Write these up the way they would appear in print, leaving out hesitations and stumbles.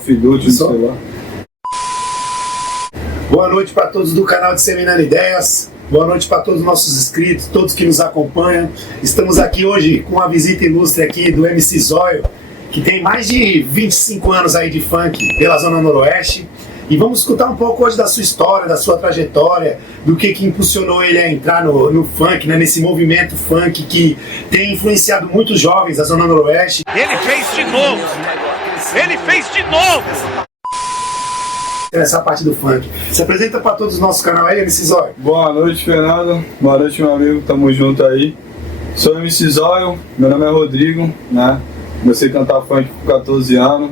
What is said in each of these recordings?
of Duty, não sei lá. Boa noite para todos do canal Disseminando Ideias. Boa noite para todos os nossos inscritos, todos que nos acompanham. Estamos aqui hoje com uma visita ilustre aqui do MC Zóio, que tem mais de 25 anos aí de funk pela Zona Noroeste. E vamos escutar um pouco hoje da sua história, da sua trajetória, do que impulsionou ele a entrar no funk, né, nesse movimento funk que tem influenciado muitos jovens da Zona Noroeste. Ele fez de novo! Ele fez de novo! Essa parte do funk. Se apresenta para todos os nossos canal aí, MC Zóio. Boa noite, Fernando. Boa noite, meu amigo. Tamo junto aí. Sou MC Zóio, meu nome é Rodrigo, né? Comecei a cantar funk com 14 anos.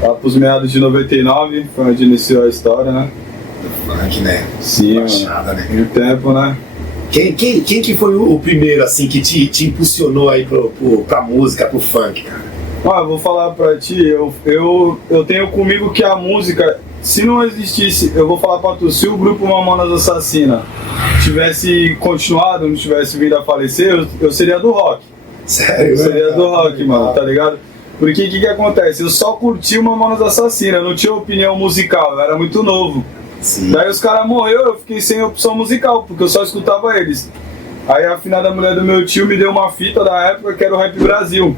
Lá pros meados de 99, foi onde iniciou a história, né? Do funk, né? Sim, Baixada, né? No tempo, né? Quem que foi o primeiro, assim, que te impulsionou aí pra música, pro funk, cara? Ah, vou falar pra ti, eu tenho comigo que a música, se não existisse, eu vou falar pra tu, se o grupo Mamonas Assassina tivesse continuado, não tivesse vindo a falecer, eu seria do rock. Sério? Eu seria do rock, mano, tá ligado? Porque o que acontece? Eu só curti o Mamonas Assassina, eu não tinha opinião musical, eu era muito novo. Sim. Daí os caras morreram, eu fiquei sem opção musical, porque eu só escutava eles. Aí a finada mulher do meu tio me deu uma fita da época que era o Rap Brasil.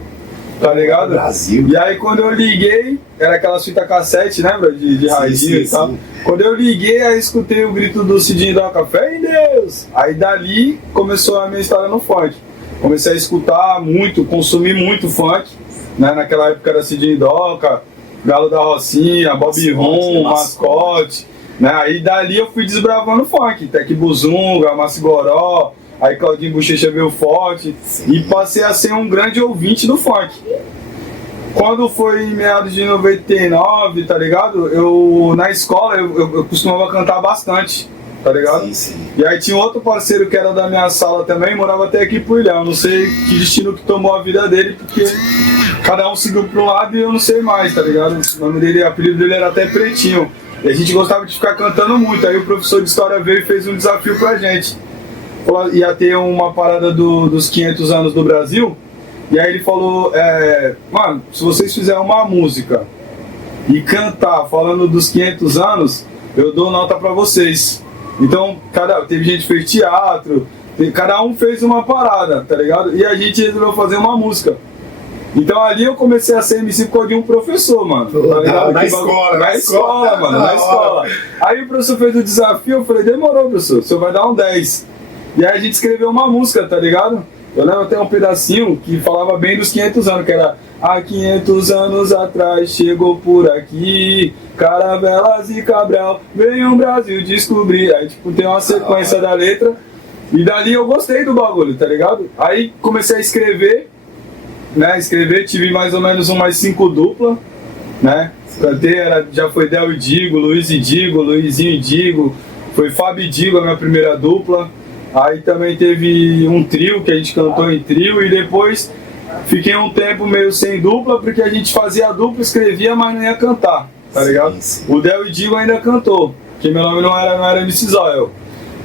Tá ligado? Brasil. E aí quando eu liguei, era aquelas fitas cassete, lembra? De radinho e tal. Sim. Quando eu liguei, aí escutei o grito do Cidinho da Café em Deus! Aí dali começou a minha história no funk. Comecei a escutar muito, consumir muito funk, né? Naquela época era Cidinho Doca, Galo da Rocinha, Bob Rum, Mascote, né? Aí dali eu fui desbravando funk, Tec Buzunga, Macigoró. Aí Claudinho Bochecha veio forte. Sim. E passei a ser um grande ouvinte do funk. Quando foi em meados de 99, tá ligado? Na escola eu costumava cantar bastante, tá ligado? Sim, sim. E aí tinha outro parceiro que era da minha sala também, morava até aqui pro Ilhão. Não sei que destino que tomou a vida dele, porque cada um seguiu pra um lado e eu não sei mais, tá ligado? O nome dele, o apelido dele era até Pretinho. E a gente gostava de ficar cantando muito. Aí o professor de história veio e fez um desafio pra gente. Ia ter uma parada dos 500 anos do Brasil, e aí ele falou, mano, se vocês fizerem uma música e cantar falando dos 500 anos, eu dou nota pra vocês. Então, teve gente que fez teatro, cada um fez uma parada, tá ligado? E a gente resolveu fazer uma música. Então ali eu comecei a ser MC por causa de um professor, mano. Tá ligado? Na escola, mano, na escola. Aí o professor fez o desafio, eu falei, demorou, professor, o senhor vai dar um 10. E aí a gente escreveu uma música, tá ligado? Eu lembro até um pedacinho que falava bem dos 500 anos, que era: há 500 anos atrás chegou por aqui Caravelas e Cabral, veio um Brasil descobrir. Aí tipo, tem uma sequência da letra. E dali eu gostei do bagulho, tá ligado? Aí comecei a escrever, né? Tive mais ou menos umas 5 duplas, né? Cantei, já foi Del e Digo, Luiz e Digo, Luizinho e Digo, foi Fábio e Digo a minha primeira dupla. Aí também teve um trio, que a gente cantou em trio, e depois fiquei um tempo meio sem dupla, porque a gente fazia dupla, escrevia, mas não ia cantar, tá ligado? Sim. O Del e Digo ainda cantou, que meu nome não era MC Zóio.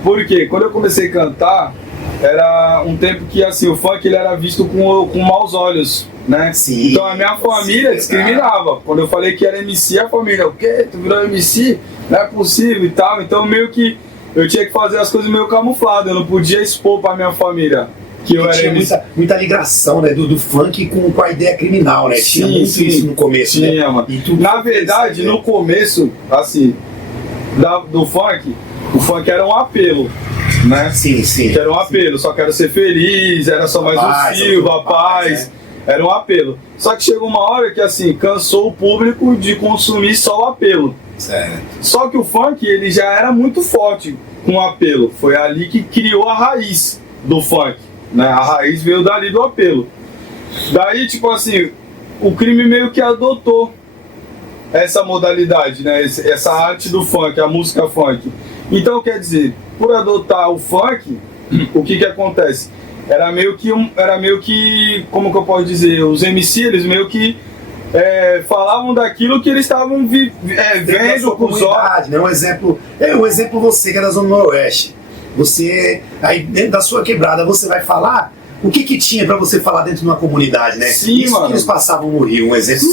Por quê? Quando eu comecei a cantar, era um tempo que assim, o funk ele era visto com maus olhos, né? Sim, então a minha família discriminava. Quando eu falei que era MC, a família, o quê? Tu virou MC? Não é possível e tal. Então meio que eu tinha que fazer as coisas meio camuflado, eu não podia expor pra minha família que eu era tinha muita ligação, né, do funk com a ideia criminal, né? Tinha muito isso no começo, tinha, né? Mano. Na verdade, no começo, assim, do funk, o funk era um apelo, né? Sim. Que era um apelo, só quero ser feliz, era só mais um Silva, paz, era um apelo. Só que chegou uma hora que, assim, cansou o público de consumir só o apelo. Certo. Só que o funk ele já era muito forte com o apelo. Foi ali que criou a raiz do funk, né? A raiz veio dali do apelo. Daí, tipo assim, o crime meio que adotou essa modalidade, né? Essa arte do funk, a música funk. Então, quer dizer, por adotar o funk, o que acontece? Era meio que, como que eu posso dizer, os MC, eles meio que falavam daquilo que eles estavam vendo com os olhos. Né? Um exemplo você que é da Zona Noroeste. Você, aí dentro da sua quebrada, você vai falar O que tinha pra você falar dentro de uma comunidade, né? Sim, isso mano. que eles passavam no Rio, um exemplo.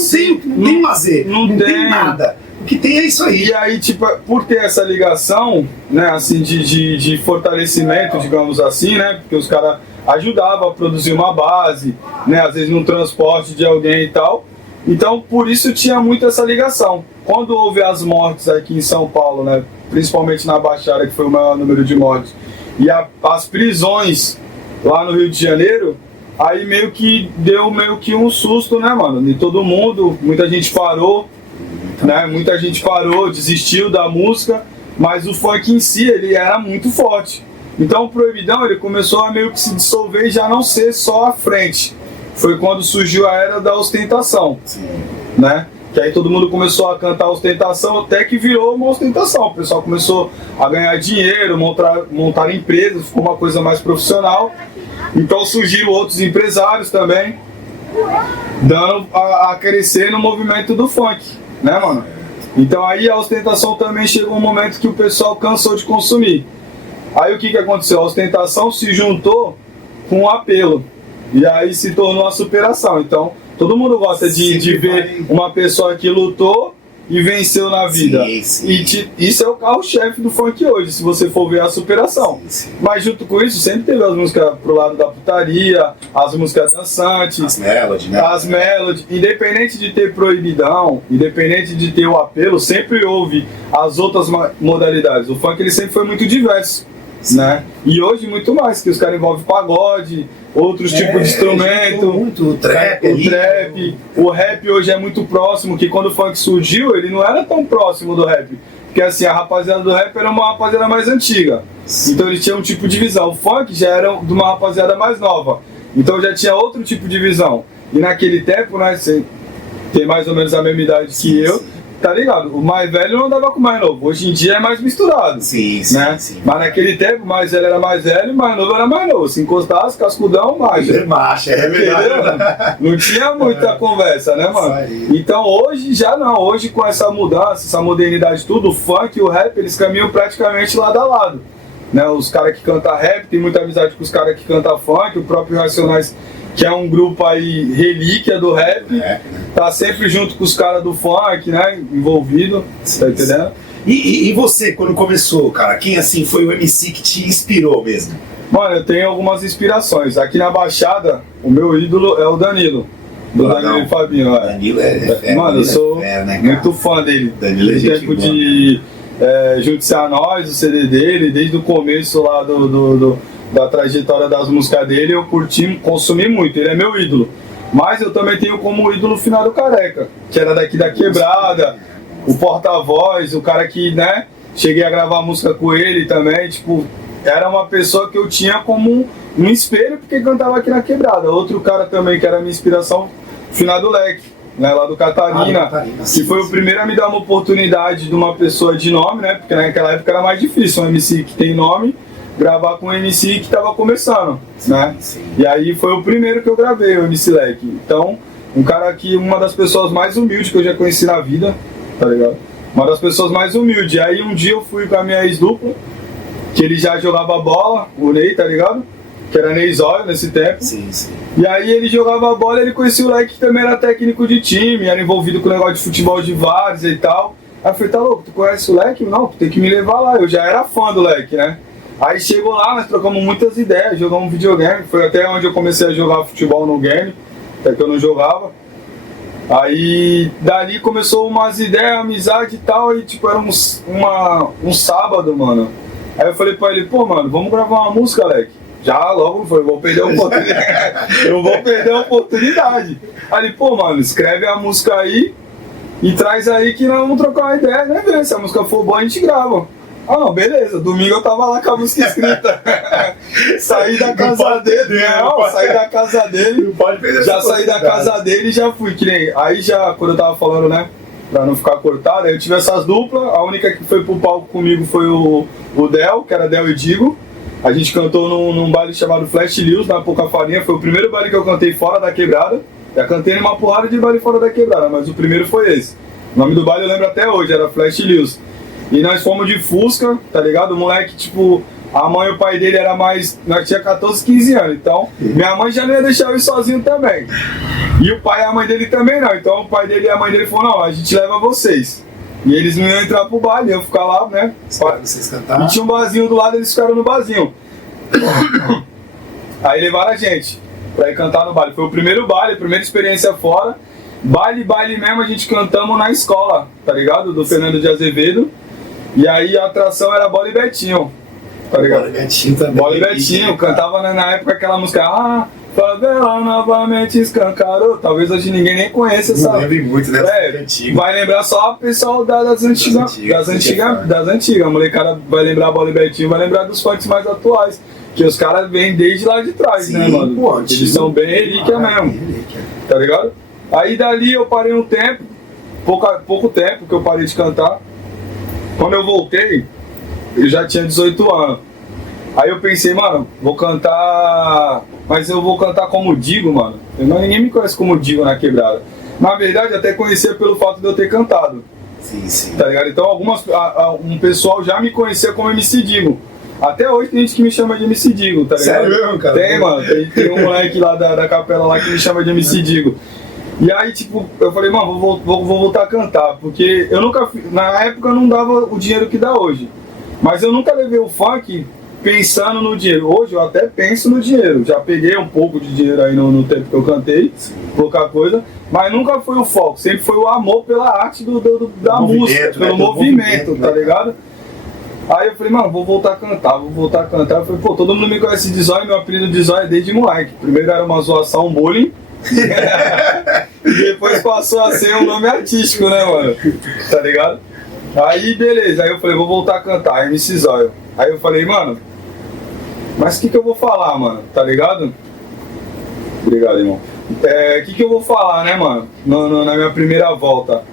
Não tem lazer, não tem nada. O que tem é isso aí. E aí, tipo, por ter essa ligação, né, assim, de fortalecimento, digamos assim, né, porque os caras ajudavam a produzir uma base, né, às vezes no transporte de alguém e tal. Então, por isso tinha muito essa ligação. Quando houve as mortes aqui em São Paulo, né, principalmente na Baixada, que foi o maior número de mortes, e as prisões lá no Rio de Janeiro, aí meio que deu um susto, né, mano? E todo mundo, muita gente parou, né? Muita gente parou, desistiu da música, mas o funk em si, ele era muito forte. Então o Proibidão, ele começou a meio que se dissolver e já não ser só a frente. Foi quando surgiu a era da ostentação, né? Que aí todo mundo começou a cantar ostentação, até que virou uma ostentação. O pessoal começou a ganhar dinheiro, montar empresas, ficou uma coisa mais profissional. Então surgiram outros empresários também, dando a crescer no movimento do funk, né, mano? Então aí a ostentação também chegou um momento que o pessoal cansou de consumir. Aí o que aconteceu? A ostentação se juntou com o apelo, e aí se tornou a superação. Então todo mundo gosta de ver uma pessoa que lutou e venceu na vida. E isso é o carro-chefe do funk hoje, se você for ver a superação. Mas junto com isso, sempre teve as músicas pro lado da putaria, as músicas dançantes, as melodies, né? As melodies. Independente de ter proibidão, independente de ter o apelo, sempre houve as outras modalidades. O funk ele sempre foi muito diverso, né? E hoje muito mais, que os caras envolvem pagode, outros tipos de instrumento, muito trap, o rap hoje é muito próximo, que quando o funk surgiu, ele não era tão próximo do rap, porque assim, a rapaziada do rap era uma rapaziada mais antiga, então ele tinha um tipo de visão, o funk já era de uma rapaziada mais nova, então já tinha outro tipo de visão, e naquele tempo, né, você tem mais ou menos a mesma idade que eu, tá ligado? O mais velho não andava com o mais novo. Hoje em dia é mais misturado. Né? Mas naquele tempo, o mais velho era mais velho e o mais novo era mais novo. Se encostasse, cascudão, marcha. É verdade. Não tinha muita conversa, né, mano? Então hoje já não. Hoje com essa mudança, essa modernidade tudo, o funk e o rap, eles caminham praticamente lado a lado. Né? Os caras que cantam rap tem muita amizade com os caras que cantam funk, o próprio Racionais, que é um grupo aí, relíquia do rap, tá sempre junto com os caras do funk, né, envolvido, tá entendendo? E você, quando começou, cara, quem assim foi o MC que te inspirou mesmo? Mano, eu tenho algumas inspirações. Aqui na Baixada, o meu ídolo é o Danilo. Do Danilo e Fabinho, Danilo mano, eu sou muito fã dele. Danilo desde o tempo de Junte-se a Nós, o CD dele, desde o começo lá da trajetória das músicas dele, eu curti, consumi muito, ele é meu ídolo. Mas eu também tenho como ídolo o Finado Careca, que era daqui da Quebrada, o porta-voz, o cara que, né, cheguei a gravar música com ele também, tipo, era uma pessoa que eu tinha como um espelho, porque cantava aqui na Quebrada. Outro cara também que era minha inspiração, Finado Leque, né, lá do Catarina, que foi o primeiro a me dar uma oportunidade de uma pessoa de nome, né, porque naquela época era mais difícil, um MC que tem nome, gravar com um MC que estava começando, né? E aí foi o primeiro que eu gravei, o MC Leque. Então, um cara que, uma das pessoas mais humildes que eu já conheci na vida, tá ligado? Uma das pessoas mais humildes. Aí um dia eu fui com a minha ex-dupla, que ele já jogava bola, o Ney, tá ligado? Que era Ney Zóio nesse tempo. E aí ele jogava bola e ele conhecia o Leque, que também era técnico de time, era envolvido com o negócio de futebol de várzea e tal. Aí eu falei, tá louco, tu conhece o Leque? Não, tu tem que me levar lá. Eu já era fã do Leque, né? Aí chegou lá, nós trocamos muitas ideias, jogamos videogame, foi até onde eu comecei a jogar futebol no game, até que eu não jogava. Aí dali começou umas ideias, amizade e tal, e tipo, era um sábado, mano. Aí eu falei pra ele, pô, mano, vamos gravar uma música, Leque. Já logo eu falei, vou perder a oportunidade. Eu vou perder a oportunidade. Aí ele, pô, mano, escreve a música aí e traz aí que nós vamos trocar uma ideia, né? Se a música for boa, a gente grava. Ah, não, beleza. Domingo eu tava lá com a música escrita. Saí da casa dele. Saí da casa dele. Já saí da casa dele e já fui. Que nem, aí já, quando eu tava falando, né? Pra não ficar cortado, aí eu tive essas duplas. A única que foi pro palco comigo foi o Del, que era Del e Digo. A gente cantou num baile chamado Flash Lewis, na Pouca Farinha. Foi o primeiro baile que eu cantei fora da Quebrada. Já cantei numa porrada de baile fora da Quebrada, mas o primeiro foi esse. O nome do baile eu lembro até hoje, era Flash Lewis. E nós fomos de Fusca, tá ligado? O moleque, tipo, A mãe e o pai dele era mais... Nós tinha 14, 15 anos, então minha mãe já não ia deixar eu ir sozinho também. E o pai e a mãe dele também não. Então o pai dele e a mãe dele falaram, não, a gente leva vocês. E eles não iam entrar pro baile, iam ficar lá, né? Vocês cantaram? E tinha um barzinho do lado, eles ficaram no barzinho. Aí levaram a gente pra ir cantar no baile. Foi o primeiro baile, a primeira experiência fora. Baile mesmo, a gente cantamos na escola, tá ligado? Do Fernando de Azevedo. E aí a atração era Bola e Betinho, tá ligado? Bola e Betinho também. Bola e Betinho, cantava na época aquela música, favela novamente escancarou. Talvez hoje ninguém nem conheça essa. Não lembro muito dessa antiga. Vai lembrar só o pessoal das antigas. A molecada vai lembrar Bola e Betinho, vai lembrar dos funks mais atuais. Que os caras vêm desde lá de trás, sim, né, mano? Pô, eles são bem relíquia mesmo. Tá ligado? Aí dali eu parei um tempo, pouco tempo que eu parei de cantar. Quando eu voltei, eu já tinha 18 anos. Aí eu pensei, mano, vou cantar, mas eu vou cantar como Digo, mano. Ninguém me conhece como Digo na quebrada. Na verdade, até conhecia pelo fato de eu ter cantado. Sim. Tá ligado? Então um pessoal já me conhecia como MC Digo. Até hoje tem gente que me chama de MC Digo, tá ligado? Sério mesmo, cara? Tem, mano. Tem um moleque lá da capela lá que me chama de MC Digo. E aí, tipo, eu falei, mano, vou voltar a cantar. Porque eu nunca... Na época eu não dava o dinheiro que dá hoje. Mas eu nunca levei o funk pensando no dinheiro. Hoje eu até penso no dinheiro. Já peguei um pouco de dinheiro aí no tempo que eu cantei. Pouca coisa. Mas nunca foi o foco. Sempre foi o amor pela arte da música. Pelo movimento, tá ligado? Aí eu falei, mano, vou voltar a cantar. Eu falei, pô, todo mundo me conhece de Zóio, meu apelido de Zóio é desde moleque. Primeiro era uma zoação, um bullying. E depois passou a ser um nome artístico, né, mano? Tá ligado? Aí, beleza. Aí eu falei, vou voltar a cantar, MC Zóio. Aí eu falei, mano, mas o que eu vou falar, mano? Tá ligado? Obrigado, irmão. O que eu vou falar, né, mano? Na minha primeira volta.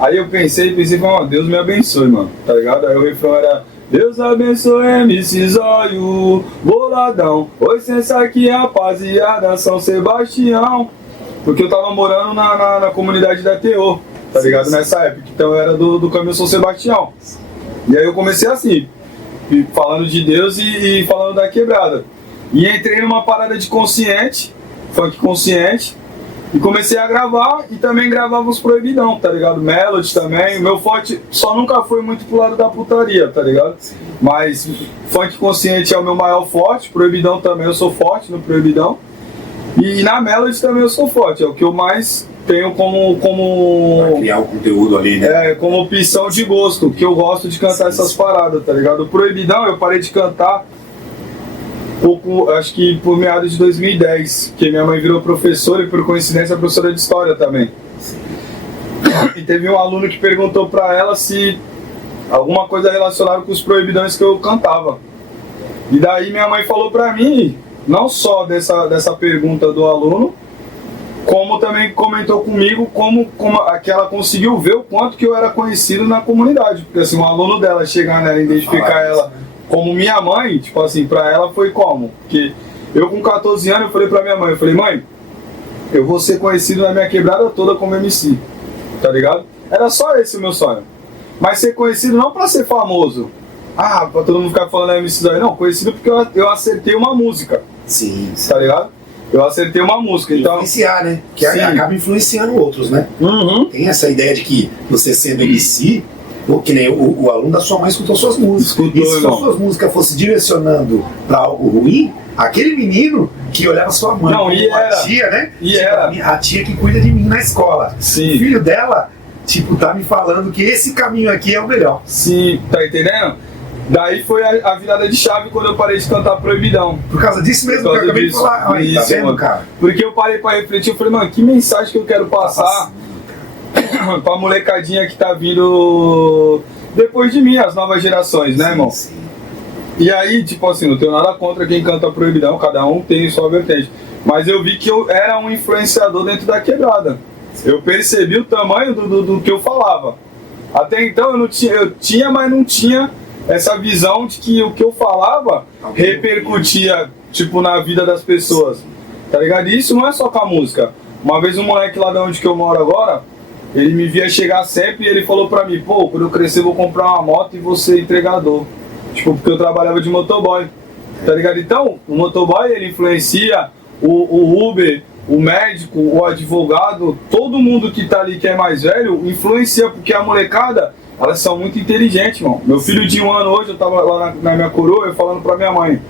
Aí eu pensei, mano, Deus me abençoe, mano. Tá ligado? Aí o refrão era... Deus abençoe MC Zóio, boladão. Oi, sensa aqui, rapaziada, São Sebastião. Porque eu tava morando na comunidade da TO, tá ligado? Nessa época. Então eu era do caminho São Sebastião. E aí eu comecei assim, falando de Deus e falando da quebrada. E entrei numa parada de consciente, funk consciente. E comecei a gravar e também gravava os proibidão, tá ligado? Melody também. O meu forte só nunca foi muito pro lado da putaria, tá ligado? Mas funk consciente é o meu maior forte, proibidão também eu sou forte no proibidão. E na Melody também eu sou forte, é o que eu mais tenho como pra criar o conteúdo ali, né? Como opção de gosto, que eu gosto de cantar essas paradas, tá ligado? O proibidão eu parei de cantar pouco, acho que por meados de 2010, que minha mãe virou professora e por coincidência professora de história também. E teve um aluno que perguntou pra ela se alguma coisa relacionada com os proibidões que eu cantava. E daí minha mãe falou pra mim, não só dessa pergunta do aluno, como também comentou comigo como que ela conseguiu ver o quanto que eu era conhecido na comunidade. Porque assim, um aluno dela chegar nela e identificar ela como minha mãe, tipo assim, pra ela foi como? Porque eu com 14 anos eu falei pra minha mãe, eu falei, mãe, eu vou ser conhecido na minha quebrada toda como MC, tá ligado? Era só esse o meu sonho. Mas ser conhecido não pra ser famoso. Pra todo mundo ficar falando MC Zóio, não, conhecido porque eu acertei uma música. Sim. Tá ligado? Eu acertei uma música, então... Influenciar, né? Que acaba influenciando outros, né? Uhum. Tem essa ideia de que você sendo MC... Que nem o aluno da sua mãe escutou suas músicas. E se as suas músicas fossem direcionando pra algo ruim, aquele menino que olhava sua mãe como a tia, né? A tia que cuida de mim na escola. Sim. O filho dela, tipo, tá me falando que esse caminho aqui é o melhor. Sim, tá entendendo? Daí foi a virada de chave quando eu parei de cantar Proibidão. Por causa disso mesmo que eu acabei de falar. Aí, tá vendo, mano, cara? Porque eu parei pra refletir, eu falei, mano, que mensagem que eu quero passar pra molecadinha que tá vindo depois de mim, as novas gerações, né, irmão? Sim. E aí, tipo assim, não tenho nada contra quem canta Proibidão, cada um tem sua vertente. Mas eu vi que eu era um influenciador dentro da quebrada. Eu percebi o tamanho do que eu falava. Até então eu tinha, mas não tinha essa visão de que o que eu falava repercutia, tipo, na vida das pessoas. Tá ligado? E isso não é só com a música. Uma vez um moleque lá de onde que eu moro agora, ele me via chegar sempre e ele falou pra mim, pô, quando eu crescer eu vou comprar uma moto e vou ser entregador. Tipo, porque eu trabalhava de motoboy, tá ligado? Então, o motoboy, ele influencia o Uber, o médico, o advogado, todo mundo que tá ali que é mais velho, influencia, porque a molecada, elas são muito inteligentes, mano. Meu filho de 1 ano hoje, eu tava lá na minha coroa, eu falando pra minha mãe.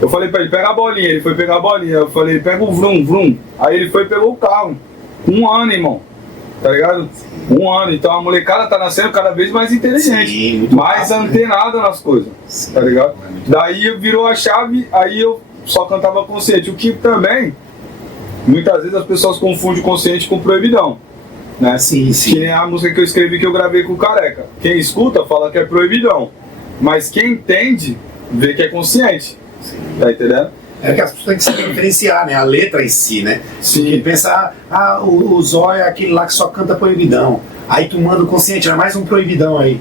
Eu falei pra ele, pega a bolinha, ele foi pegar a bolinha. Eu falei, pega o vrum, vrum. Aí ele foi e pegou o carro. 1 ano, irmão. Tá ligado? 1 ano. Então a molecada tá nascendo cada vez mais inteligente. Sim, mais antenada nas coisas. Sim, tá ligado? Daí virou a chave, aí eu só cantava consciente. O que também, muitas vezes as pessoas confundem consciente com proibidão. Né? Sim, sim. Que nem a música que eu escrevi que eu gravei com o Careca. Quem escuta fala que é proibidão. Mas quem entende, vê que é consciente. Sim. Tá entendendo? É que as pessoas têm que se diferenciar, né? A letra em si, né? Sim. E pensa, o Zóio é aquele lá que só canta proibidão. Aí tu manda o consciente, é mais um proibidão aí.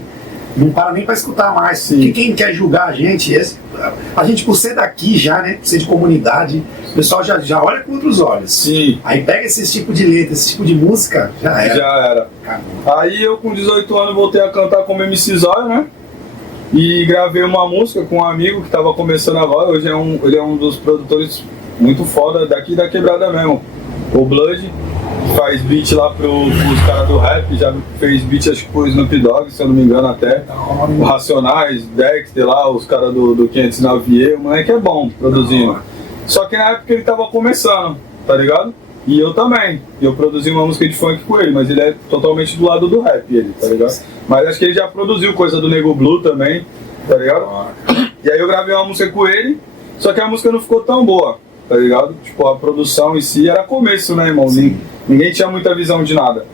Não para nem pra escutar mais. Sim. Porque quem quer julgar a gente, a gente por ser daqui já, né? Por ser de comunidade, o pessoal já olha com outros olhos. Sim. Aí pega esse tipo de letra, esse tipo de música, já era. Já era. Caramba. Aí eu com 18 anos voltei a cantar como MC Zóio, né? E gravei uma música com um amigo que tava começando agora. Hoje ele é um dos produtores muito foda daqui da quebrada mesmo. O Blood, que faz beat lá pros caras do rap, já fez beat acho que pro Snoop Dogg, se eu não me engano até. O Racionais, Dexter lá, os caras do 509E, o moleque é bom produzindo. Só que na época ele tava começando, tá ligado? E eu também. Eu produzi uma música de funk com ele, mas ele é totalmente do lado do rap, ele, tá ligado? Mas acho que ele já produziu coisa do Nego Blue também, tá ligado? E aí eu gravei uma música com ele, só que a música não ficou tão boa, tá ligado? Tipo, a produção em si era começo, né, irmão? Ninguém tinha muita visão de nada.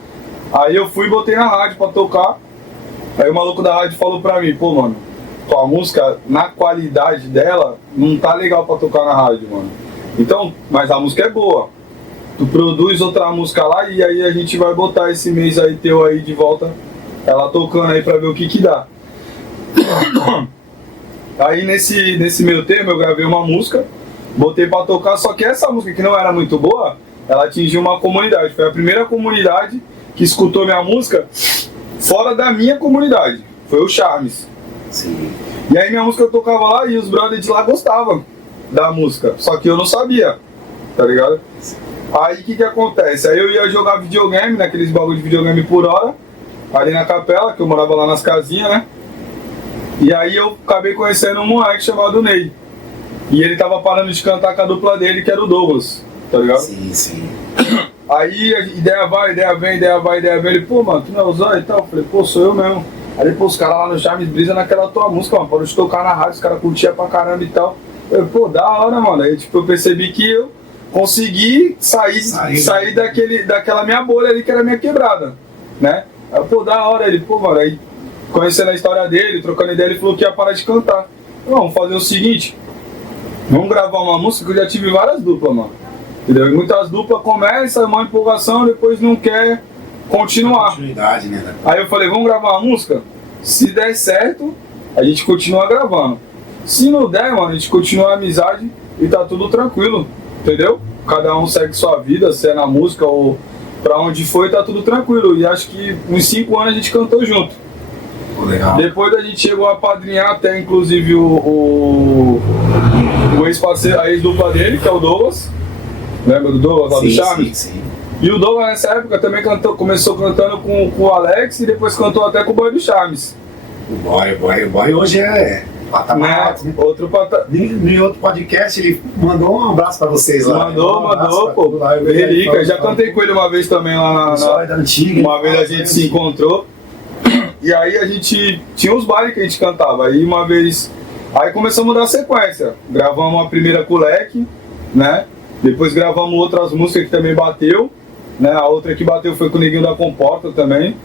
Aí eu fui e botei na rádio pra tocar. Aí o maluco da rádio falou pra mim, pô, mano, tua música, na qualidade dela, não tá legal pra tocar na rádio, mano. Então, mas a música é boa. Tu produz outra música lá e aí a gente vai botar esse mês aí teu aí de volta, ela tocando aí pra ver o que que dá. Aí nesse meio termo eu gravei uma música, botei pra tocar, só que essa música que não era muito boa, ela atingiu uma comunidade. Foi a primeira comunidade que escutou minha música fora da minha comunidade. Foi o Charmes. Sim. E aí minha música eu tocava lá e os brothers de lá gostavam da música, só que eu não sabia, tá ligado? Aí o que acontece? Aí eu ia jogar videogame, naqueles bagulho de videogame por hora, ali na capela, que eu morava lá nas casinhas, né? E aí eu acabei conhecendo um moleque chamado Ney. E ele tava parando de cantar com a dupla dele, que era o Douglas, tá ligado? Sim, sim. Aí a ideia vai, ideia vem, ideia vai, ideia vem. Ele, pô, mano, tu não é o Zóio e tal? Eu falei, pô, sou eu mesmo. Aí ele, pô, os caras lá no Charmes brisa naquela tua música, mano, parou de tocar na rádio, os caras curtiam pra caramba e tal. Eu, pô, da hora, mano. Aí tipo, eu percebi que eu consegui sair daquela minha bolha ali, que era a minha quebrada, né? Aí, pô, da hora. Ele, pô, mano, aí conhecendo a história dele, trocando ideia, ele falou que ia parar de cantar. Vamos fazer o seguinte, vamos gravar uma música, que eu já tive várias duplas, mano. Entendeu? E muitas duplas começam, uma empolgação, depois não quer continuar. Continuidade, né? Aí eu falei, vamos gravar uma música? Se der certo, a gente continua gravando. Se não der, mano, a gente continua a amizade e tá tudo tranquilo, entendeu? Cada um segue sua vida, se é na música ou pra onde foi, tá tudo tranquilo. E acho que uns 5 anos a gente cantou junto. Legal. Depois a gente chegou a padrinhar até inclusive o ex-parceiro, a ex-dupla dele, que é o Douglas. Lembra do Douglas lá do Charmes? Sim, sim. E o Douglas nessa época também começou cantando com o Alex e depois cantou até com o Boy do Charmes. O boy hoje é patamar alto, né? Outro patamar. Em outro podcast ele mandou um abraço pra vocês lá. Mandou, pô. Relíquia. Já cantei com ele uma vez também lá da antiga. Uma vez a gente se encontrou. E aí a gente tinha uns bailes que a gente cantava. Aí uma vez. Aí começamos a dar sequência. Gravamos a primeira com o Leque, né? Depois gravamos outras músicas que também bateu. Né? A outra que bateu foi com o Neguinho da Comporta também.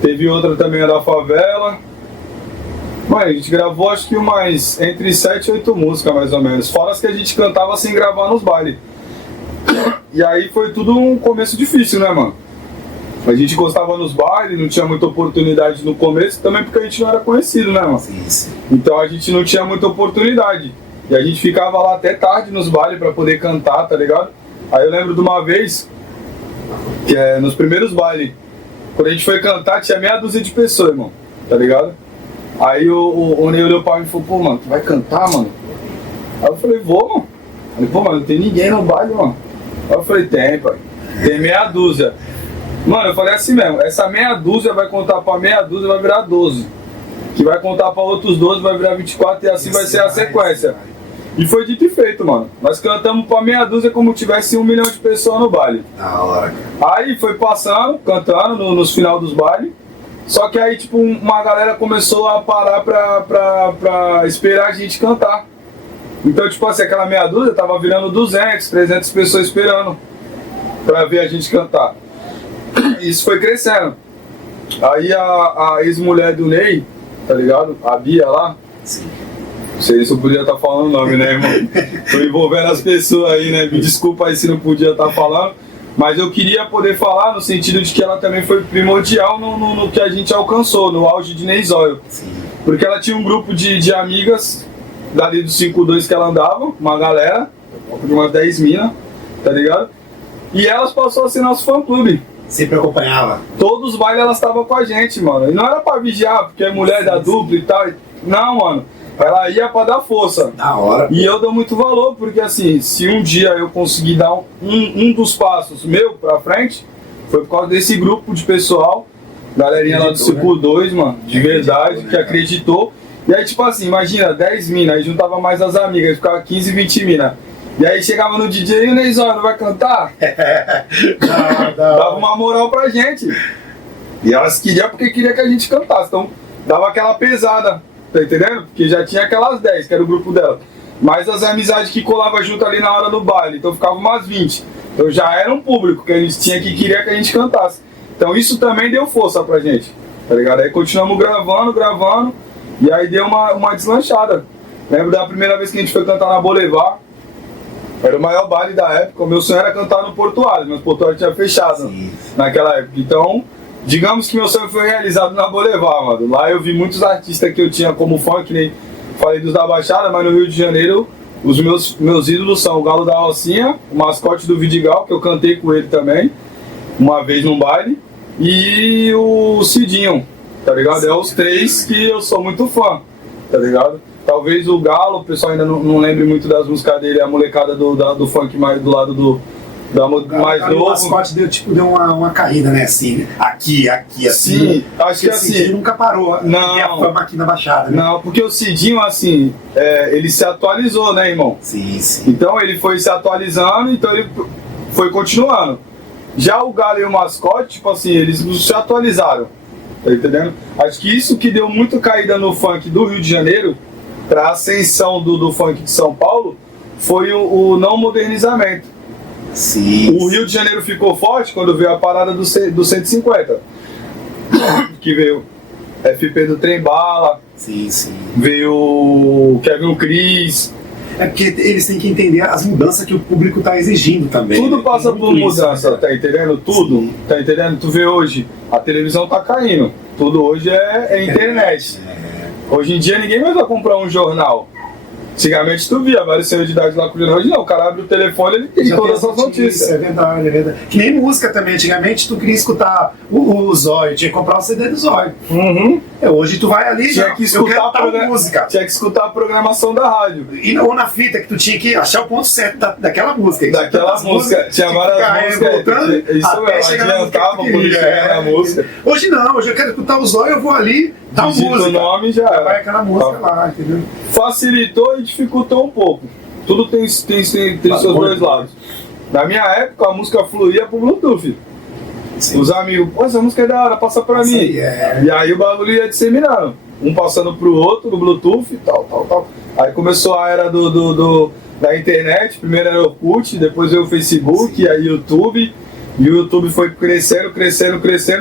Teve outra também, a da Favela. Mas a gente gravou acho que umas entre 7 e 8 músicas mais ou menos. Fora as que a gente cantava sem gravar nos bailes. E aí foi tudo um começo difícil, né, mano? A gente gostava nos bailes, não tinha muita oportunidade no começo, também porque a gente não era conhecido, né, mano? Sim. Então a gente não tinha muita oportunidade. E a gente ficava lá até tarde nos bailes pra poder cantar, tá ligado? Aí eu lembro de uma vez, que nos primeiros bailes, quando a gente foi cantar, tinha meia dúzia de pessoas, irmão, tá ligado? Aí o Ney olhou pra mim e falou, pô, mano, tu vai cantar, mano? Aí eu falei, vou, mano. Falei, pô, mano, não tem ninguém no baile, mano. Aí eu falei, tem, pai. Tem meia dúzia. Mano, eu falei assim mesmo, essa meia dúzia vai contar pra meia dúzia, vai virar 12. Que vai contar pra outros 12, vai virar 24 e assim vai ser a sequência. E foi dito e feito, mano. Nós cantamos pra meia dúzia como tivesse 1 milhão de pessoas no baile. Da hora, cara. Aí foi passando, cantando nos final dos bailes. Só que aí, tipo, uma galera começou a parar pra esperar a gente cantar. Então, tipo assim, aquela meia dúzia tava virando 200, 300 pessoas esperando pra ver a gente cantar. Isso foi crescendo. Aí a ex-mulher do Ney, tá ligado? A Bia lá. Sim. Não sei se eu podia estar falando o nome, né, irmão? Tô envolvendo as pessoas aí, né? Me desculpa aí se não podia estar falando. Mas eu queria poder falar no sentido de que ela também foi primordial no que a gente alcançou, no auge de Ney Zóio. Porque ela tinha um grupo de amigas dali do 5-2 que ela andava, uma galera, de umas 10 minas, tá ligado? E elas passou a ser nosso fã-clube. Sempre acompanhava. Todos os bailes elas estavam com a gente, mano. E não era pra vigiar, porque é mulher da dupla e tal. Não, mano. Ela ia pra dar força. Da hora. E eu dou muito valor, porque assim, se um dia eu conseguir dar um dos passos meu pra frente, foi por causa desse grupo de pessoal, galerinha lá do Ciclo 2, mano, de verdade, que acreditou. E aí, tipo assim, imagina, 10 minas, aí juntava mais as amigas, ficava 15, 20 minas. E aí chegava no DJ e o Ney Zóio, não vai cantar? Dava uma moral pra gente. E elas queriam porque queria que a gente cantasse. Então dava aquela pesada, tá entendendo? Porque já tinha aquelas 10, que era o grupo dela. Mas as amizades que colavam junto ali na hora do baile. Então ficava umas 20. Então já era um público que a gente tinha que queria que a gente cantasse. Então isso também deu força pra gente, tá ligado? Aí continuamos gravando. E aí deu uma deslanchada. Lembro da primeira vez que a gente foi cantar na Boulevard. Era o maior baile da época. O meu sonho era cantar no Portuário, mas o Portuário tinha fechado naquela época. Então, digamos que meu sonho foi realizado na Boulevard, mano. Lá eu vi muitos artistas que eu tinha como fã, que nem falei dos da Baixada, mas no Rio de Janeiro, os meus ídolos são o Galo da Rocinha, o mascote do Vidigal, que eu cantei com ele também, uma vez num baile, e o Cidinho, tá ligado? É os três que eu sou muito fã, tá ligado? Talvez o Galo, o pessoal ainda não lembre muito das músicas dele, a molecada do funk mais do lado mais novo. O mascote deu uma caída, né? Assim, aqui, assim. Sim, acho que assim. O Cidinho nunca parou. Não. E a fama aqui na Baixada, né? Não, porque o Cidinho, assim, ele se atualizou, né, irmão? Sim. Então ele foi se atualizando, então ele foi continuando. Já o Galo e o mascote, tipo assim, eles não se atualizaram. Tá entendendo? Acho que isso que deu muito caída no funk do Rio de Janeiro, para a ascensão do funk de São Paulo, foi o não modernizamento. Sim. O Rio de Janeiro ficou forte quando veio a parada do 150, que veio FP do Trem Bala, Sim. veio o Kevin Cris. É porque eles têm que entender as mudanças que o público está exigindo também. Tudo né? passa por mudança, né? tá entendendo? Tudo, Sim. tá entendendo? Tu vê hoje, a televisão tá caindo, tudo hoje é internet. Hoje em dia ninguém mais vai comprar um jornal. Antigamente tu via vários senhores de idade lá com o jornal. Hoje não, o cara abre o telefone, ele tem todas as notícias. É verdade. Que nem música também. Antigamente tu queria escutar o Zóio, tinha que comprar o CD do Zóio. Uhum. Hoje tu vai ali, Tinha que escutar música. Tinha que escutar a programação da rádio. Ou na fita, que tu tinha que achar o ponto certo daquela música. Daquela música. Tinha várias músicas. Isso mesmo, adiantava quando chegar na música. Hoje não, hoje eu quero escutar o Zóio, eu vou ali, dá uma música. O nome já era. Vai aquela música lá, entendeu? Facilitou e dificultou um pouco. Tudo tem seus dois lados. Na minha época, a música fluía pro Bluetooth. Sim. Os amigos, pô, essa música é da hora, passa pra mim. E aí o bagulho ia disseminando. Um passando pro outro no Bluetooth e tal. Aí começou a era da internet. Primeiro era o Orkut, depois veio o Facebook, e aí o YouTube. E o YouTube foi crescendo.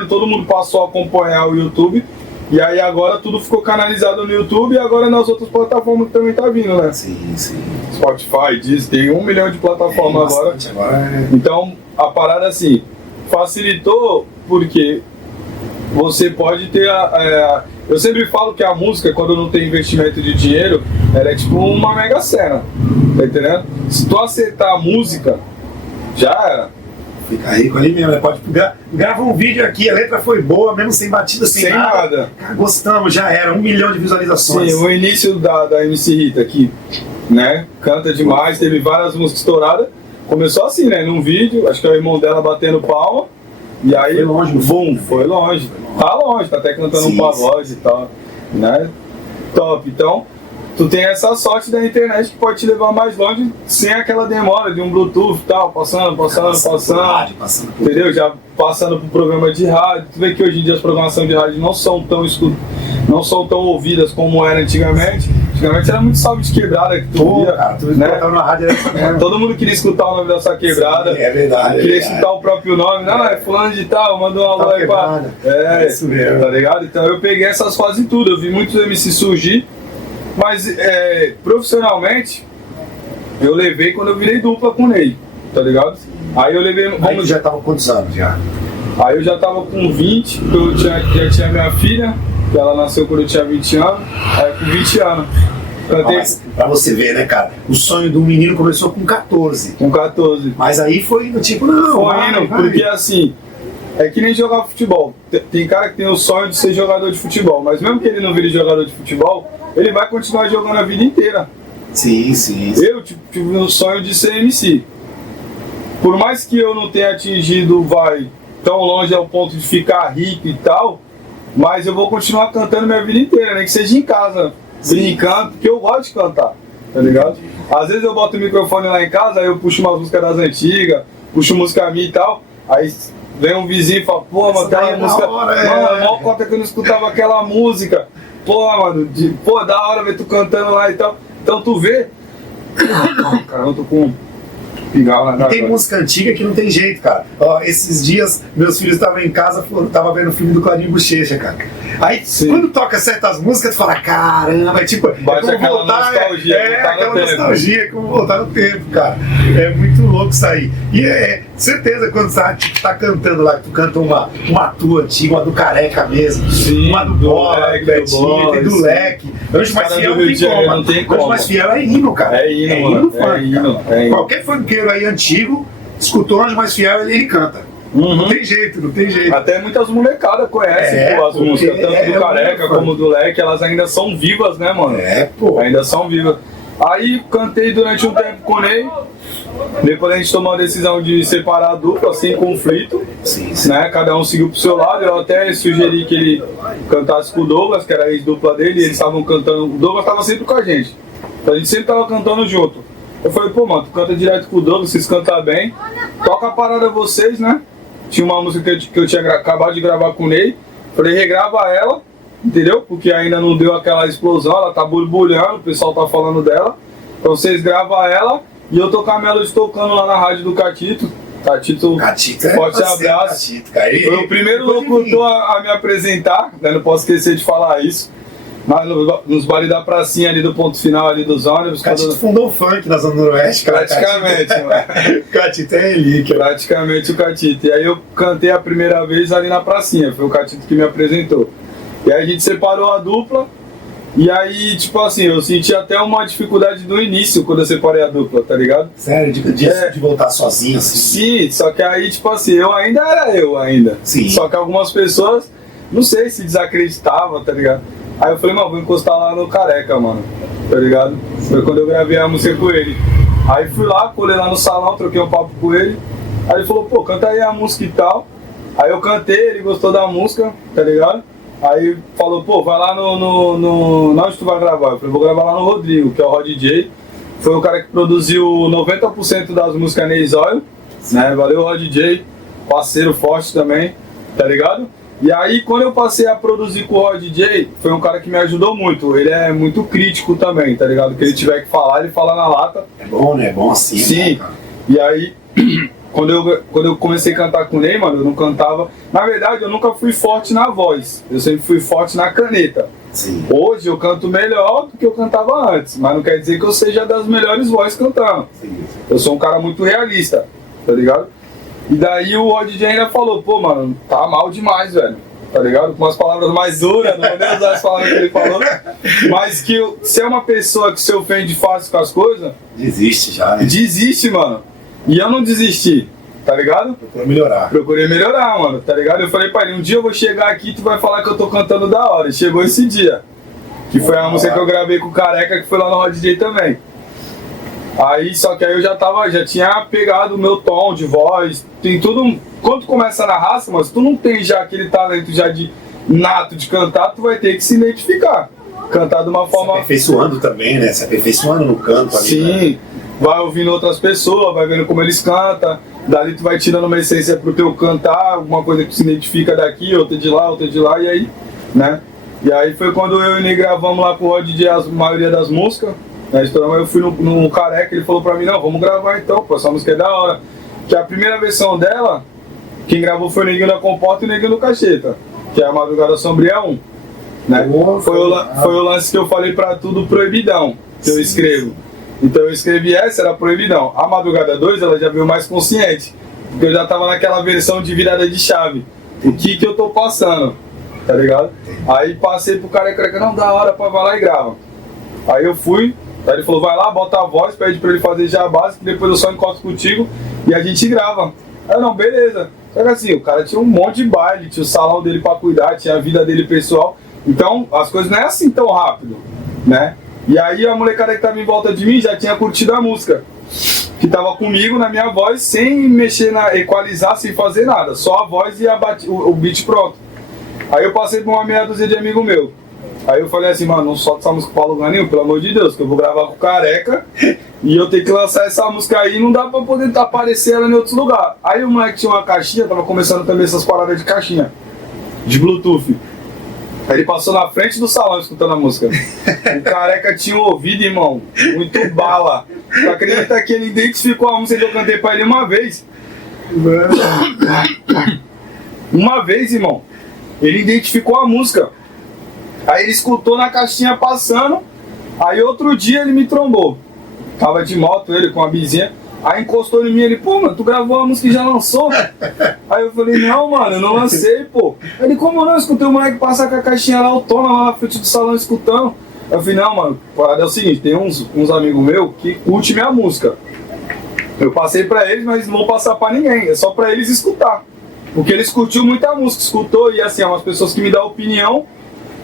Todo mundo passou a acompanhar o YouTube. E aí agora tudo ficou canalizado no YouTube e agora nas outras plataformas que também tá vindo, né? Sim. Spotify, Deezer, tem 1 milhão de plataformas agora. Então, a parada assim, facilitou porque você pode ter eu sempre falo que a música, quando não tem investimento de dinheiro, ela é tipo uma mega cena, tá entendendo? Se tu acertar a música, já era. Fica rico ali mesmo, né? Pode grava um vídeo aqui, a letra foi boa, mesmo sem batida, sem nada. Cara, gostamos, já era, 1 milhão de visualizações. Sim, o início da MC Rita aqui, né? Canta demais, teve várias músicas estouradas. Começou assim, né? Num vídeo, acho que é o irmão dela batendo palma. E aí, foi longe, bum, foi longe. Tá longe, tá até cantando um pagode e tal, né? Top. Então, tu tem essa sorte da internet que pode te levar mais longe sem aquela demora de um Bluetooth e tal, passando, entendeu? Já passando pro programa de rádio. Tu vê que hoje em dia as programações de rádio não são tão ouvidas como era antigamente. Antigamente era muito salve de quebrada que tu via, cara, tu né? Na rádio, todo mundo queria escutar o nome dessa quebrada. Sim, é verdade. Queria escutar o próprio nome. Não, é fulano de tal, mandou um alô aí pra... É isso mesmo. Tá ligado? Então eu peguei essas fases tudo. Eu vi muitos MC surgir. Mas profissionalmente, eu levei quando eu virei dupla com o Ney, tá ligado? Aí eu levei... Aí já tava com quantos anos já? Aí eu já tava com 20, eu já tinha minha filha, que ela nasceu quando eu tinha 20 anos, aí com 20 anos. Mas pra você ver, né, cara, o sonho do menino começou com 14. Com 14. Mas aí foi do tipo, não, foi indo, porque assim, é que nem jogar futebol. Tem cara que tem o sonho de ser jogador de futebol, mas mesmo que ele não vire jogador de futebol, ele vai continuar jogando a vida inteira. Sim, sim. Eu tive um sonho de ser MC. Por mais que eu não tenha atingido, tão longe ao ponto de ficar rico e tal, mas eu vou continuar cantando minha vida inteira, nem que seja em casa, brincando, porque eu gosto de cantar, tá ligado? Às vezes eu boto o microfone lá em casa, aí eu puxo uma música das antigas, puxo música minha e tal, aí vem um vizinho e fala, pô, mano, aquela música, mano, a maior conta que eu não escutava aquela música. Pô, mano, da hora ver tu cantando lá e tal. Então tu vê. Caramba, eu tô com pigal na cara. Tem música antiga que não tem jeito, cara. Ó, esses dias, meus filhos estavam em casa, tava vendo o filme do Claudinho Bochecha, cara. Aí, quando toca certas músicas, tu fala, caramba, é tipo... Bate aquela nostalgia. Aquela nostalgia, como voltar no tempo, cara. É muito louco isso aí. E certeza, quando tu tá cantando lá, que tu canta uma tua antiga, uma do Careca mesmo, sim, uma do Bola, do Betinho, tem do Leque. Anjo Mais Fiel não tem como. Anjo Mais Fiel é hino, cara. É hino, funk. Qualquer funkeiro aí antigo, escutou Anjo Mais Fiel, ele canta. Não tem jeito. Até muitas molecadas conhecem as músicas, tanto do Careca como do Leque, elas ainda são vivas, né, mano? Ainda são vivas. Aí cantei durante um tempo com o Ney, depois a gente tomou a decisão de separar a dupla, sem conflito, né? Cada um seguiu pro seu lado. Eu até sugeri que ele cantasse com o Douglas, que era a ex-dupla dele, e eles estavam cantando, o Douglas estava sempre com a gente, então a gente sempre tava cantando junto. Eu falei, pô, mano, tu canta direto com o Douglas, vocês cantam bem, toca a parada vocês, né? Tinha uma música que eu tinha acabado de gravar com o Ney, falei, regrava ela, entendeu? Porque ainda não deu aquela explosão, ela tá borbulhando, o pessoal tá falando dela. Então vocês gravam ela e eu tô com a Melody tocando lá na rádio do Catito. Catito, forte abraço. Foi o primeiro locutor a me apresentar, né? Não posso esquecer de falar isso. Mas nos bares da pracinha ali do ponto final ali dos ônibus. Catito fundou o funk na Zona Noroeste, cara. Praticamente, mano. Catito é relíquia. Praticamente o Catito. E aí eu cantei a primeira vez ali na pracinha, foi o Catito que me apresentou. E aí a gente separou a dupla. E aí, tipo assim, eu senti até uma dificuldade no início quando eu separei a dupla, tá ligado? Sério? De voltar sozinho assim? Sim, só que aí, tipo assim, eu ainda. Sim. Só que algumas pessoas, não sei se desacreditavam, tá ligado? Aí eu falei, mano, vou encostar lá no Careca, mano, tá ligado? Foi quando eu gravei a música com ele. Aí fui lá, colei lá no salão, troquei um papo com ele. Aí ele falou, pô, canta aí a música e tal. Aí eu cantei, ele gostou da música, tá ligado? Aí falou, pô, vai lá onde tu vai gravar? Eu falei, vou gravar lá no Rodrigo, que é o Rod DJ. Foi o cara que produziu 90% das músicas Ney Zóio, né? Valeu, Rod DJ, parceiro forte também, tá ligado? E aí, quando eu passei a produzir com o Rod DJ, foi um cara que me ajudou muito. Ele é muito crítico também, tá ligado? O que ele tiver que falar, ele fala na lata. É bom, né? É bom assim. Sim. Né, e aí, quando eu comecei a cantar com o Ney, mano, eu não cantava... Na verdade, eu nunca fui forte na voz. Eu sempre fui forte na caneta. Sim. Hoje eu canto melhor do que eu cantava antes. Mas não quer dizer que eu seja das melhores vozes cantando. Sim. Eu sou um cara muito realista, tá ligado? E daí o Rod DJ ainda falou, pô, mano, tá mal demais, velho. Tá ligado? Com umas palavras mais duras, não vou nem usar as palavras que ele falou. Mas que se é uma pessoa que se ofende fácil com as coisas... Desiste já, né? Desiste, mano. E eu não desisti, tá ligado? Procurou melhorar. Procurei melhorar, mano, tá ligado? Eu falei pra ele, um dia eu vou chegar aqui e tu vai falar que eu tô cantando da hora. E chegou esse dia. Que foi a música que eu gravei com o Careca, que foi lá no Hot DJ também. Aí, só que aí eu já tinha pegado o meu tom de voz, tem tudo. Quando tu começa na raça, mas tu não tem já aquele talento já de nato de cantar, tu vai ter que se identificar. Cantar de uma forma. Se aperfeiçoando também, né? Se aperfeiçoando no canto ali. Sim, né? Vai ouvindo outras pessoas, vai vendo como eles cantam, dali tu vai tirando uma essência pro teu cantar, alguma coisa que se identifica daqui, outra de lá, e aí, né? E aí foi quando eu e o Ney gravamos lá com o Hot DJ a maioria das músicas. Eu fui no Careca, ele falou pra mim, não, vamos gravar então, pô, essa música é da hora. Que a primeira versão dela, quem gravou foi o Neguinho da Comporta e o Neguinho do Cacheta, que é a Madrugada Sombria 1. Né? Foi o lance que eu falei pra tudo proibidão, que eu escrevo. Então eu escrevi essa, era proibidão. A Madrugada 2, ela já veio mais consciente, porque eu já tava naquela versão de virada de chave. O que eu tô passando, tá ligado? Aí passei pro Careca, não, da hora, vai lá e grava. Aí eu fui, aí ele falou, vai lá, bota a voz, pede pra ele fazer já a base, que depois eu só encosto contigo e a gente grava. Aí eu, não, beleza. Só que assim, o cara tinha um monte de baile, tinha o salão dele pra cuidar, tinha a vida dele pessoal. Então, as coisas não é assim tão rápido, né? E aí a molecada que tava em volta de mim já tinha curtido a música, que tava comigo na minha voz, sem mexer equalizar, sem fazer nada, só a voz e o beat pronto. Aí eu passei pra uma meia dúzia de amigo meu. Aí eu falei assim, mano, não solta essa música pra lugar nenhum, pelo amor de Deus, que eu vou gravar com o Careca e eu tenho que lançar essa música aí, não dá pra poder aparecer ela em outros lugares. Aí o moleque tinha uma caixinha, tava começando também essas paradas de caixinha, de Bluetooth. Aí ele passou na frente do salão escutando a música. O Careca tinha um ouvido, irmão, muito bala. Tu acredita que ele identificou a música que eu cantei pra ele uma vez? Uma vez, irmão. Ele identificou a música. Aí ele escutou na caixinha passando. Aí outro dia ele me trombou. Tava de moto ele com a bizinha. Aí encostou em mim, ele, pô, mano, tu gravou a música e já lançou? Aí eu falei, não, mano, eu não lancei, pô. Ele, como não? Eu escutei o moleque passar com a caixinha lá, autona lá na frente do salão escutando. Eu falei, não, mano, a parada é o seguinte, tem uns amigos meus que curtem minha música. Eu passei pra eles, mas não vou passar pra ninguém, é só pra eles escutar. Porque eles curtiram muito a música, escutou, e assim, é umas pessoas que me dão opinião,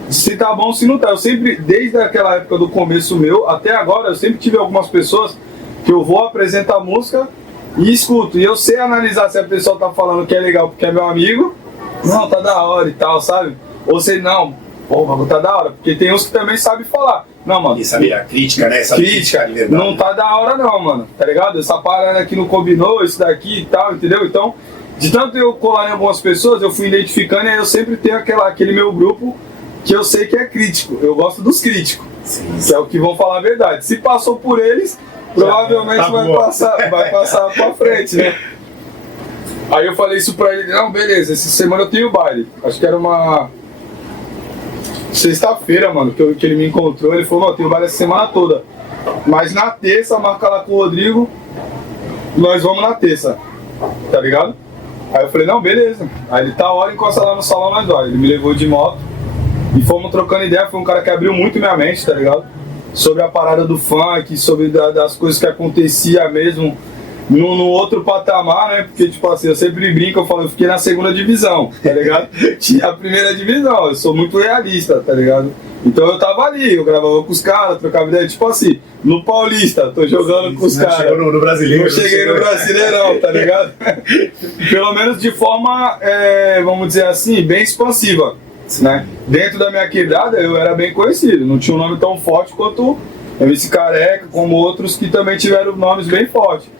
se tá bom, se não tá. Eu sempre, desde aquela época do começo meu, até agora, eu sempre tive algumas pessoas que eu vou apresentar a música e escuto. E eu sei analisar se a pessoa tá falando que é legal porque é meu amigo, não, tá da hora e tal, sabe? Ou se não, pô, tá da hora, porque tem uns que também sabem falar. Não, mano. E sabe a crítica, né? Essa crítica, não tá da hora não, mano, tá ligado? Essa parada aqui não combinou, isso daqui e tal, entendeu? Então, de tanto eu colar em algumas pessoas, eu fui identificando e aí eu sempre tenho aquele meu grupo que eu sei que é crítico. Eu gosto dos críticos, que é o que vão falar a verdade. Se passou por eles, provavelmente vai passar pra frente, né? Aí eu falei isso pra ele, não, beleza, essa semana eu tenho baile. Acho que era uma sexta-feira, mano, que ele me encontrou. Ele falou, não, eu tenho baile essa semana toda. Mas na terça, marca lá com o Rodrigo, nós vamos na terça, tá ligado? Aí eu falei, não, beleza. Aí ele, tá, hora, encosta lá no salão, nós vai. Ele me levou de moto e fomos trocando ideia. Foi um cara que abriu muito minha mente, tá ligado? Sobre a parada do funk, sobre das coisas que acontecia mesmo no outro patamar, né? Porque, tipo assim, eu sempre brinco, eu falo, eu fiquei na segunda divisão, tá ligado? Tinha a primeira divisão, eu sou muito realista, tá ligado? Então eu tava ali, eu gravava com os caras, trocava ideia, tipo assim, no Paulista, tô jogando com os caras. Chegou no Brasileiro. Eu cheguei no Brasileirão, tá ligado? Pelo menos de forma, vamos dizer assim, bem expansiva. Né? Dentro da minha quebrada eu era bem conhecido, não tinha um nome tão forte quanto esse Careca, como outros que também tiveram nomes bem fortes.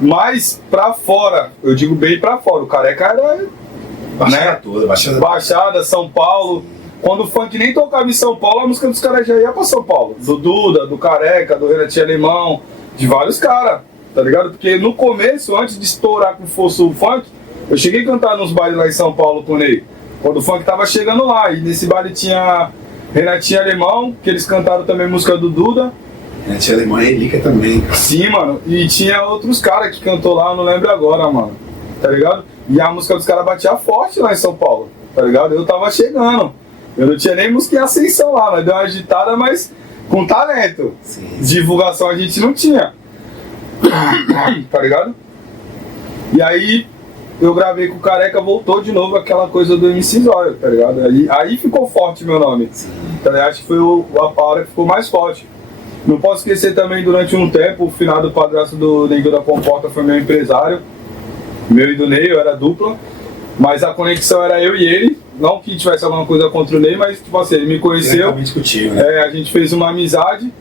Mas pra fora, eu digo bem pra fora, o Careca era Baixada, né? toda, Baixada, São Paulo. Quando o funk nem tocava em São Paulo, a música dos caras já ia pra São Paulo. Do Duda, do Careca, do Renatinho Alemão, de vários caras, tá ligado? Porque no começo, antes de estourar com força o funk, eu cheguei a cantar nos bailes lá em São Paulo com o Ney. Quando o funk tava chegando lá, e nesse baile tinha Renatinho Alemão, que eles cantaram também música do Duda. Renatinho Alemão é relíquia também, cara. Sim, mano, e tinha outros caras que cantou lá, eu não lembro agora, mano, tá ligado? E a música dos caras batia forte lá em São Paulo, tá ligado? Eu tava chegando, eu não tinha nem música em ascensão lá, nós deu uma agitada, mas com talento. Sim. Divulgação a gente não tinha, tá ligado? E aí eu gravei com o Careca, voltou de novo aquela coisa do MC Zóio, tá ligado? Aí ficou forte meu nome. Tá ligado? Acho que foi a palavra que ficou mais forte. Não posso esquecer também, durante um tempo, o finado padrasto do Nego da Comporta foi meu empresário. Meu e do Ney, eu era dupla. Mas a conexão era eu e ele. Não que tivesse alguma coisa contra o Ney, mas tipo assim, ele me conheceu. Contigo, né? A gente fez uma amizade.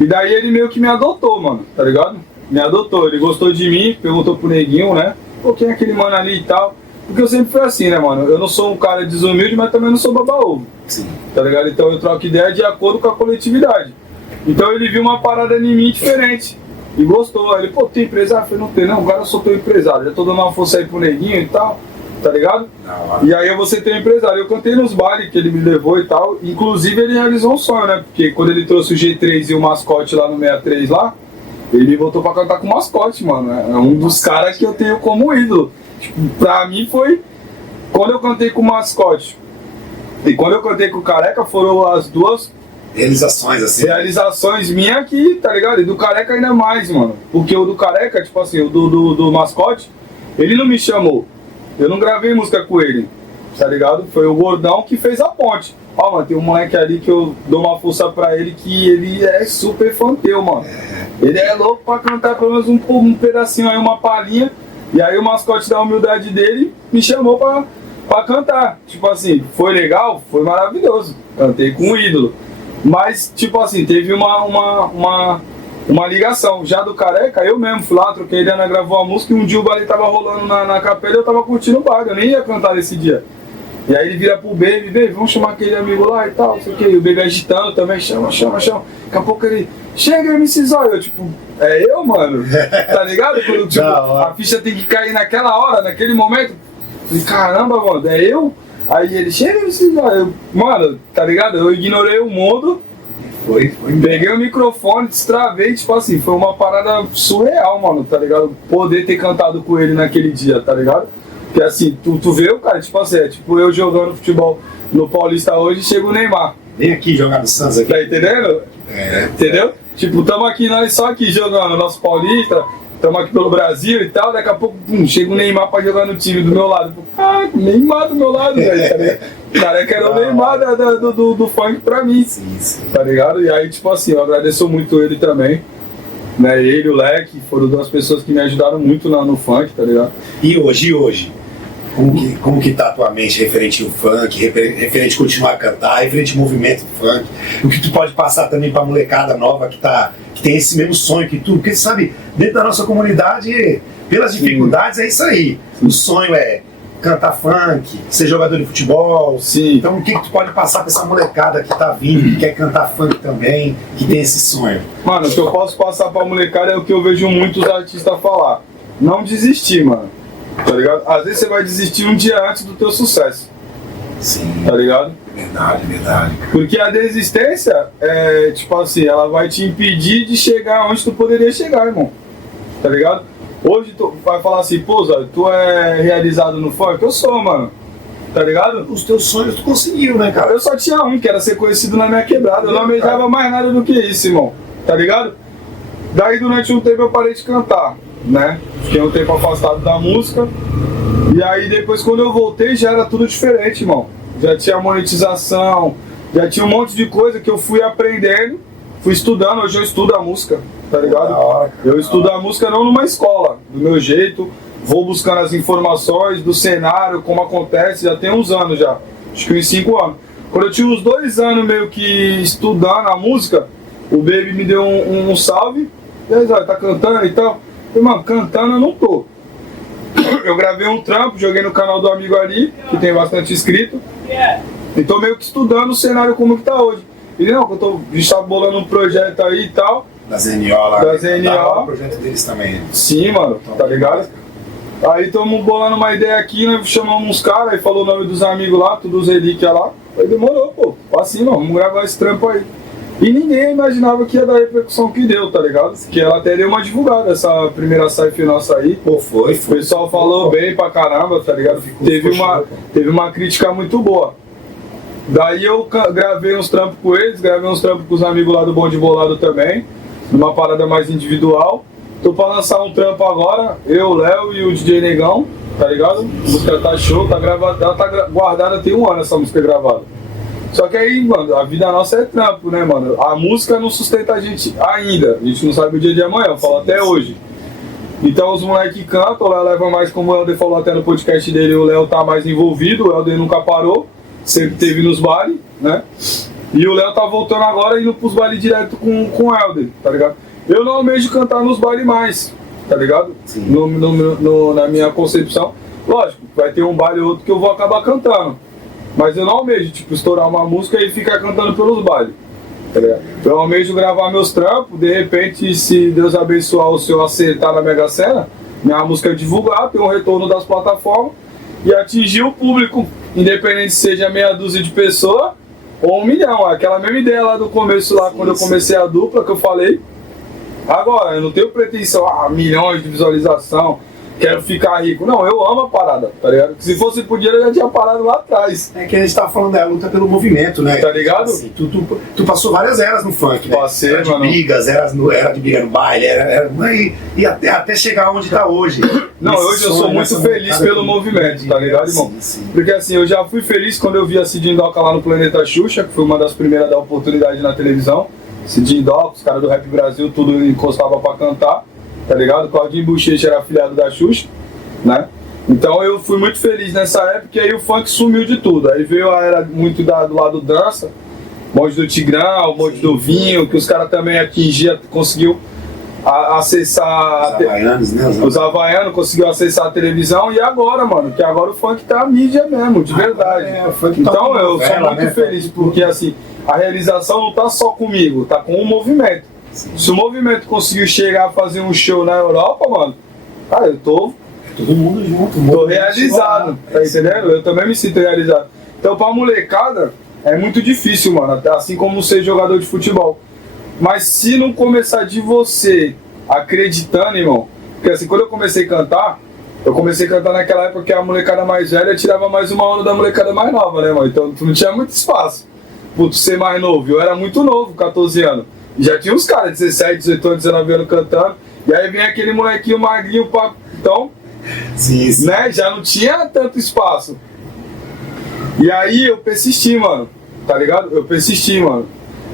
E daí ele meio que me adotou, mano, tá ligado? Me adotou, ele gostou de mim, perguntou pro Neguinho, né? Pô, quem é aquele mano ali e tal? Porque eu sempre fui assim, né, mano? Eu não sou um cara desumilde, mas também não sou baba-ovo. Sim. Tá ligado? Então eu troco ideia de acordo com a coletividade. Então ele viu uma parada em mim diferente. E gostou. Aí ele, pô, tem empresário? Eu falei, não tem não, agora eu sou teu empresário. Já tô dando uma força aí pro Neguinho e tal, tá ligado? E aí você tem um empresário. Eu cantei nos bailes que ele me levou e tal. Inclusive ele realizou um sonho, né? Porque quando ele trouxe o G3 e o mascote lá no 63 lá, ele me botou pra cantar com o mascote, mano. É um dos caras que eu tenho como ídolo. Tipo, pra mim foi... Quando eu cantei com o mascote e quando eu cantei com o Careca, foram as duas realizações, assim. Realizações minhas aqui, tá ligado? E do Careca ainda mais, mano. Porque o do Careca, tipo assim, o do mascote, ele não me chamou. Eu não gravei música com ele, tá ligado? Foi o Gordão que fez a ponte. Ó, mano, tem um moleque ali que eu dou uma força pra ele que ele é super fã teu, mano. Ele é louco pra cantar pelo menos um pedacinho aí, uma palhinha. E aí o mascote da humildade dele me chamou pra cantar. Tipo assim, foi legal? Foi maravilhoso. Cantei com um ídolo. Mas, tipo assim, teve uma ligação. Já do Careca, eu mesmo fui lá, troquei ideia, gravou a música e um dia o baile tava rolando na capela e eu tava curtindo o baile. Eu nem ia cantar nesse dia. E aí ele vira pro Baby, vamos chamar aquele amigo lá e tal, não sei o que. E o Baby agitando também, chama. Daqui a pouco ele, chega MC Zóio. Eu tipo, é eu, mano? Tá ligado? Quando tipo, a ficha tem que cair naquela hora, naquele momento. E caramba, mano, é eu? Aí ele, chega MC Zóio. Mano, tá ligado? Eu ignorei o mundo. Foi. Peguei o microfone, destravei, tipo assim, foi uma parada surreal, mano, tá ligado? Poder ter cantado com ele naquele dia, tá ligado? Porque assim, tu vê o cara, tipo assim, tipo eu jogando futebol no Paulista hoje e chega o Neymar. Vem aqui jogar no Santos aqui. Tá entendendo? Entendeu? Tipo, tamo aqui, nós só aqui jogando nosso Paulista, tamo aqui pelo Brasil e tal, daqui a pouco, chega o Neymar pra jogar no time do meu lado. Neymar do meu lado, velho, tá ligado? O cara que era o Neymar do funk pra mim, sim. Tá ligado? E aí, tipo assim, eu agradeço muito ele também. Né? Ele e o Leque foram duas pessoas que me ajudaram muito no funk, tá ligado? E hoje? Como que tá a tua mente referente ao funk, referente a continuar a cantar, referente ao movimento do funk? O que tu pode passar também pra molecada nova que tem esse mesmo sonho que tu? Porque sabe, dentro da nossa comunidade, pelas dificuldades, é isso aí. O sonho é cantar funk, ser jogador de futebol. Sim. Então o que tu pode passar pra essa molecada que tá vindo, que quer cantar funk também, que tem esse sonho? Mano, o que eu posso passar pra molecada é o que eu vejo muitos artistas falar. Não desistir, mano. Tá ligado? Às vezes você vai desistir um dia antes do teu sucesso. Sim. Tá ligado? Verdade. Porque a desistência, tipo assim, ela vai te impedir de chegar onde tu poderia chegar, irmão. Tá ligado? Hoje tu vai falar assim, pô, Zé, tu é realizado no funk? Eu sou, mano. Tá ligado? Os teus sonhos tu conseguiu, né, cara? Eu só tinha um, que era ser conhecido na minha quebrada. Eu não almejava mais nada do que isso, irmão. Tá ligado? Daí durante um tempo eu parei de cantar, né? Fiquei um tempo afastado da música. E aí depois quando eu voltei já era tudo diferente, irmão. Já tinha monetização, já tinha um monte de coisa que eu fui aprendendo, fui estudando. Hoje eu estudo a música, tá ligado? Eu estudo a música não numa escola, do meu jeito. Vou buscando as informações do cenário, como acontece, já tem uns anos já. Acho que uns 5 anos. Quando eu tinha uns 2 anos meio que estudando a música, o Baby me deu um salve. E aí, tá cantando e tal? Eu, mano, cantando eu não tô. Eu gravei um trampo, joguei no canal do amigo ali, que tem bastante inscrito. E tô meio que estudando o cenário como que tá hoje. Ele, não, a gente tá bolando um projeto aí e tal. Da ZNO lá. Da ZNO. O projeto deles também. Sim, mano, tá ligado? Aí estamos bolando uma ideia aqui, né? Chamamos uns caras, aí falou o nome dos amigos lá, tudo os relíquias lá. Aí demorou, pô, assim, mano, vamos gravar esse trampo aí. E ninguém imaginava que ia dar a repercussão que deu, tá ligado? Que ela até deu uma divulgada, essa primeira saife nossa aí. Pô, foi. O pessoal falou bem pra caramba, tá ligado? Teve uma crítica muito boa. Daí eu gravei uns trampos com eles, gravei uns trampos com os amigos lá do Bonde Bolado também, numa parada mais individual. Tô pra lançar um trampo agora, eu, o Léo e o DJ Negão, tá ligado? A música tá show, tá gravada, ela tá guardada tem 1 ano essa música gravada. Só que aí, mano, a vida nossa é trampo, né, mano? A música não sustenta a gente ainda. A gente não sabe o dia de amanhã, eu falo até hoje. Então os moleques cantam, o Léo leva mais, como o Helder falou até no podcast dele, o Léo tá mais envolvido, o Helder nunca parou, sempre teve nos bailes, né? E o Léo tá voltando agora indo pros bailes direto com o Helder, tá ligado? Eu não almejo cantar nos bailes mais, tá ligado? Na minha concepção. Lógico, vai ter um baile ou outro que eu vou acabar cantando. Mas eu não almejo, tipo, estourar uma música e ficar cantando pelos bailes. Tá ligado? Eu almejo gravar meus trampos, de repente, se Deus abençoar ou se eu acertar na Mega Sena, minha música divulgar, ter um retorno das plataformas e atingir o público, independente se seja meia dúzia de pessoas ou 1 milhão. Aquela mesma ideia lá do começo, lá quando eu comecei a dupla, que eu falei. Agora, eu não tenho pretensão, milhões de visualização, quero ficar rico. Não, eu amo a parada, tá ligado? Se fosse por dinheiro, eu já tinha parado lá atrás. É que a gente tava falando da luta pelo movimento, né? Tá ligado? Assim, tu passou várias eras no funk, né? Passei, era de mano. brigas, era de briga no baile, e até chegar onde tá hoje. Não, hoje eu sou muito feliz pelo movimento, tá ligado, irmão? Sim. Porque assim, eu já fui feliz quando eu vi a Cidinho Doca lá no Planeta Xuxa, que foi uma das primeiras a dar oportunidade na televisão. Cidinho Doca, os caras do Rap Brasil, tudo encostava pra cantar, tá ligado? Claudinho Bochecha era afiliado da Xuxa, né? Então eu fui muito feliz nessa época e aí o funk sumiu de tudo. Aí veio a era muito do lado dança, bonde do Tigrão, bonde do Vinho, que os caras também atingiam, conseguiu acessar os havaianos, conseguiu acessar a televisão. E agora, mano, que agora o funk tá a mídia mesmo, de verdade. Então eu sou muito feliz porque assim, a realização não tá só comigo, tá com o movimento. Se o movimento conseguiu chegar a fazer um show na Europa, mano, cara, eu tô todo mundo junto, tô realizado, tá entendendo? Eu também me sinto realizado. Então pra molecada é muito difícil, mano, assim como ser jogador de futebol. Mas se não começar de você acreditando, irmão, porque assim, quando eu comecei a cantar naquela época que a molecada mais velha tirava mais uma onda da molecada mais nova, né, mano? Então tu não tinha muito espaço por tu ser mais novo. Eu era muito novo, 14 anos. E já tinha uns caras, 17, 18 anos, 19 anos cantando. E aí vem aquele molequinho magrinho, então, sim. Né, já não tinha tanto espaço. E aí eu persisti, mano, tá ligado? Eu persisti, mano.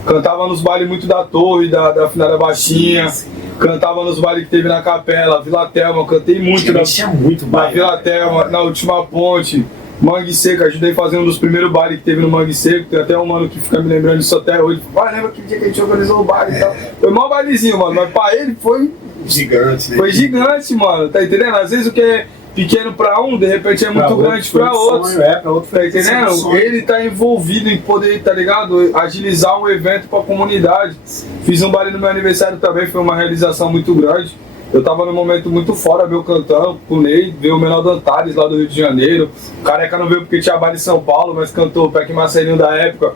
Cantava nos bailes muito da Torre, da Finada Baixinha. Sim. Cantava nos bailes que teve na Capela, Vila Telma, cantei muito na Vila Telma, na Última Ponte, Mangue Seco, ajudei a fazer um dos primeiros bailes que teve no Mangue Seco. Tem até um mano que fica me lembrando disso até hoje. Lembra aquele dia que a gente organizou o baile e tal? Foi o maior bailezinho, mano, mas pra ele foi gigante, né? Foi gigante, mano, tá entendendo? Às vezes o que é pequeno pra um, de repente é muito grande pra outro. Pra outro, tá entendendo? Ele tá envolvido em poder, tá ligado? Agilizar um evento pra comunidade. Fiz um baile no meu aniversário também, foi uma realização muito grande. Eu tava num momento muito fora, meu cantando, pulei, veio o Menor Dantares lá do Rio de Janeiro. O Careca não veio porque tinha baile em São Paulo, mas cantou o Peck Marcelinho da época,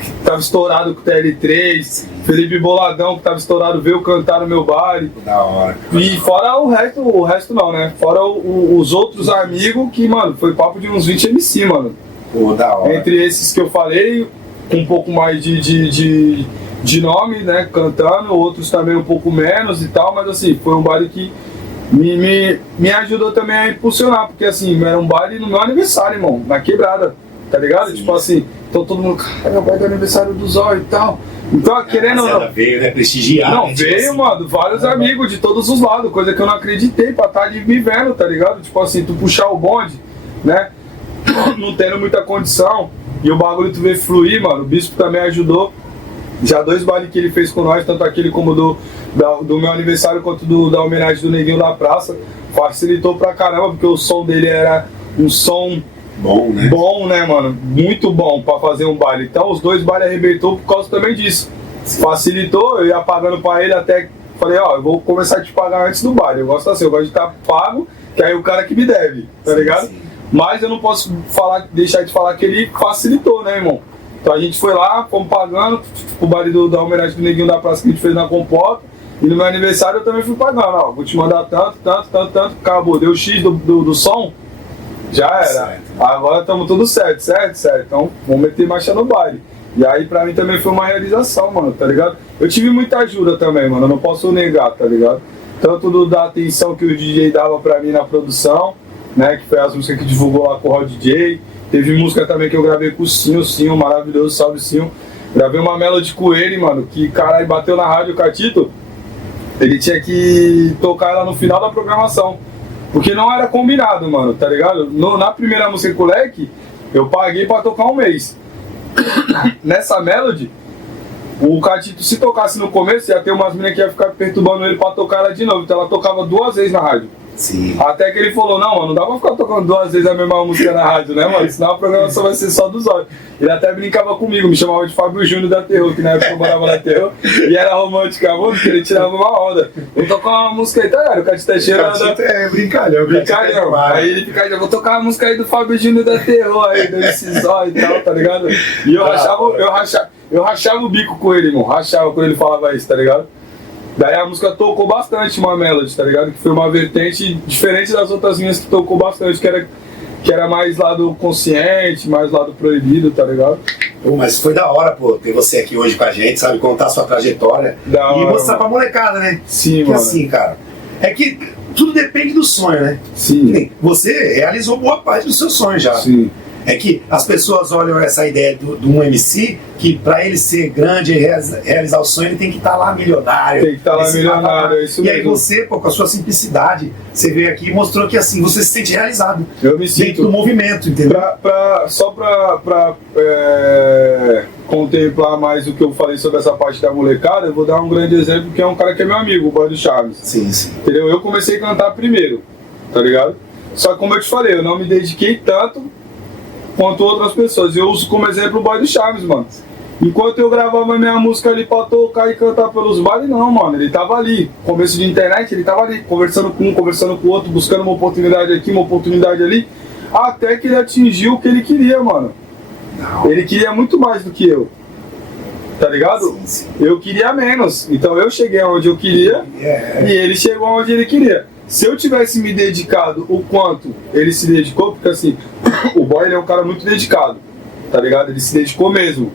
que tava estourado com o TL3. Felipe Boladão, que tava estourado, veio cantar no meu baile. Da hora. E fora o resto não, né? Fora os outros amigos que, mano, foi papo de uns 20 MC, mano. Pô, da hora. Entre esses que eu falei, com um pouco mais de nome, né, cantando, outros também um pouco menos e tal, mas assim, foi um baile que me ajudou também a impulsionar, porque assim, era um baile no meu aniversário, irmão, na quebrada, tá ligado? Sim. Tipo assim, então todo mundo, cara, é o baile do aniversário do Zóio e tal. Então, querendo ou não. Veio, né, prestigiar. Não, né, veio, tipo assim, mano, vários amigos de todos os lados, coisa que eu não acreditei pra estar ali me vendo, tá ligado? Tipo assim, tu puxar o bonde, né, não tendo muita condição, e o bagulho tu vê fluir, mano, o Bispo também ajudou. Já 2 bailes que ele fez com nós, tanto aquele como do meu aniversário quanto da homenagem do Neguinho da Praça, facilitou pra caramba, porque o som dele era um som bom, né, mano? Muito bom pra fazer um baile. Então os 2 bailes arrebentou por causa também disso. Facilitou, eu ia pagando pra ele até falei, ó, eu vou começar a te pagar antes do baile. Eu gosto assim, eu gosto de estar pago, que aí o cara que me deve, tá ligado? Sim. Mas eu não posso deixar de falar que ele facilitou, né, irmão? Então a gente foi lá, fomos pagando o baile da homenagem do Neguinho da Praça que a gente fez na Compota. E no meu aniversário eu também fui pagando, ó, vou te mandar tanto, acabou, deu X do som, já era. Certo. Agora estamos tudo certo. Então vamos meter marcha no baile. E aí pra mim também foi uma realização, mano, tá ligado? Eu tive muita ajuda também, mano, eu não posso negar, tá ligado? Tanto da atenção que o DJ dava pra mim na produção, né? Que foi as músicas que divulgou lá com o Rod DJ. Teve música também que eu gravei com o Sinho, maravilhoso, salve Sinho. Gravei uma melody com ele, mano, que caralho bateu na rádio, o Catito. Ele tinha que tocar ela no final da programação. Porque não era combinado, mano, tá ligado? Na primeira música com o Leque, eu paguei pra tocar um mês. Nessa melody, o Catito, se tocasse no começo, ia ter umas meninas que ia ficar perturbando ele pra tocar ela de novo. Então ela tocava 2 vezes na rádio. Sim. Até que ele falou, não, mano, não dá pra ficar tocando 2 vezes a mesma música na rádio, né, mano? Senão a programação vai ser só dos olhos. Ele até brincava comigo, me chamava de Fábio Júnior da Terror, que na época eu morava na Terror, e era romântica, mano, porque ele tirava uma onda. Vou tocar uma música aí, tá ligado? O Catito Teixeira é brincalhão. Brincalhão. Aí ele fica, vou tocar uma música aí do Fábio Júnior da Terror, aí, do MC Zóio e tal, tá ligado? E eu rachava o bico com ele, irmão, rachava quando ele falava isso, tá ligado? Daí a música tocou bastante uma melody, tá ligado? Que foi uma vertente diferente das outras minhas que tocou bastante, que era mais lado consciente, mais lado proibido, tá ligado? Pô, mas foi da hora, pô, ter você aqui hoje com a gente, sabe? Contar a sua trajetória Da e hora, mostrar mano. pra molecada, né? Sim, que mano. assim, cara, é que tudo depende do sonho, né? Sim. Você realizou boa parte do seu sonho já. Sim. É que as pessoas olham essa ideia de um MC que pra ele ser grande e realizar o sonho, ele tem que estar lá milionário. Tem que estar lá Esse milionário, patamar. é isso E aí mesmo. você, pô, com a sua simplicidade, você veio aqui e mostrou que assim, você se sente realizado. Eu me Dentro sinto. do movimento, entendeu? Só pra contemplar mais o que eu falei sobre essa parte da molecada, eu vou dar um grande exemplo, que é um cara que é meu amigo, o Boy do Chaves. Sim, sim. Entendeu? Eu comecei a cantar primeiro, tá ligado? Só que como eu te falei, eu não me dediquei tanto quanto outras pessoas. Eu uso como exemplo o Boy do Chaves, mano. Enquanto eu gravava minha música ali pra tocar e cantar pelos bailes, não, mano. Ele tava ali. Começo de internet, ele tava ali, conversando com um, conversando com o outro, buscando uma oportunidade aqui, uma oportunidade ali, até que ele atingiu o que ele queria, mano. Não. Ele queria muito mais do que eu. Tá ligado? Sim, sim. Eu queria menos. Então eu cheguei onde eu queria e ele chegou onde ele queria. Se eu tivesse me dedicado o quanto ele se dedicou, porque assim, o Boy ele é um cara muito dedicado, tá ligado? Ele se dedicou mesmo.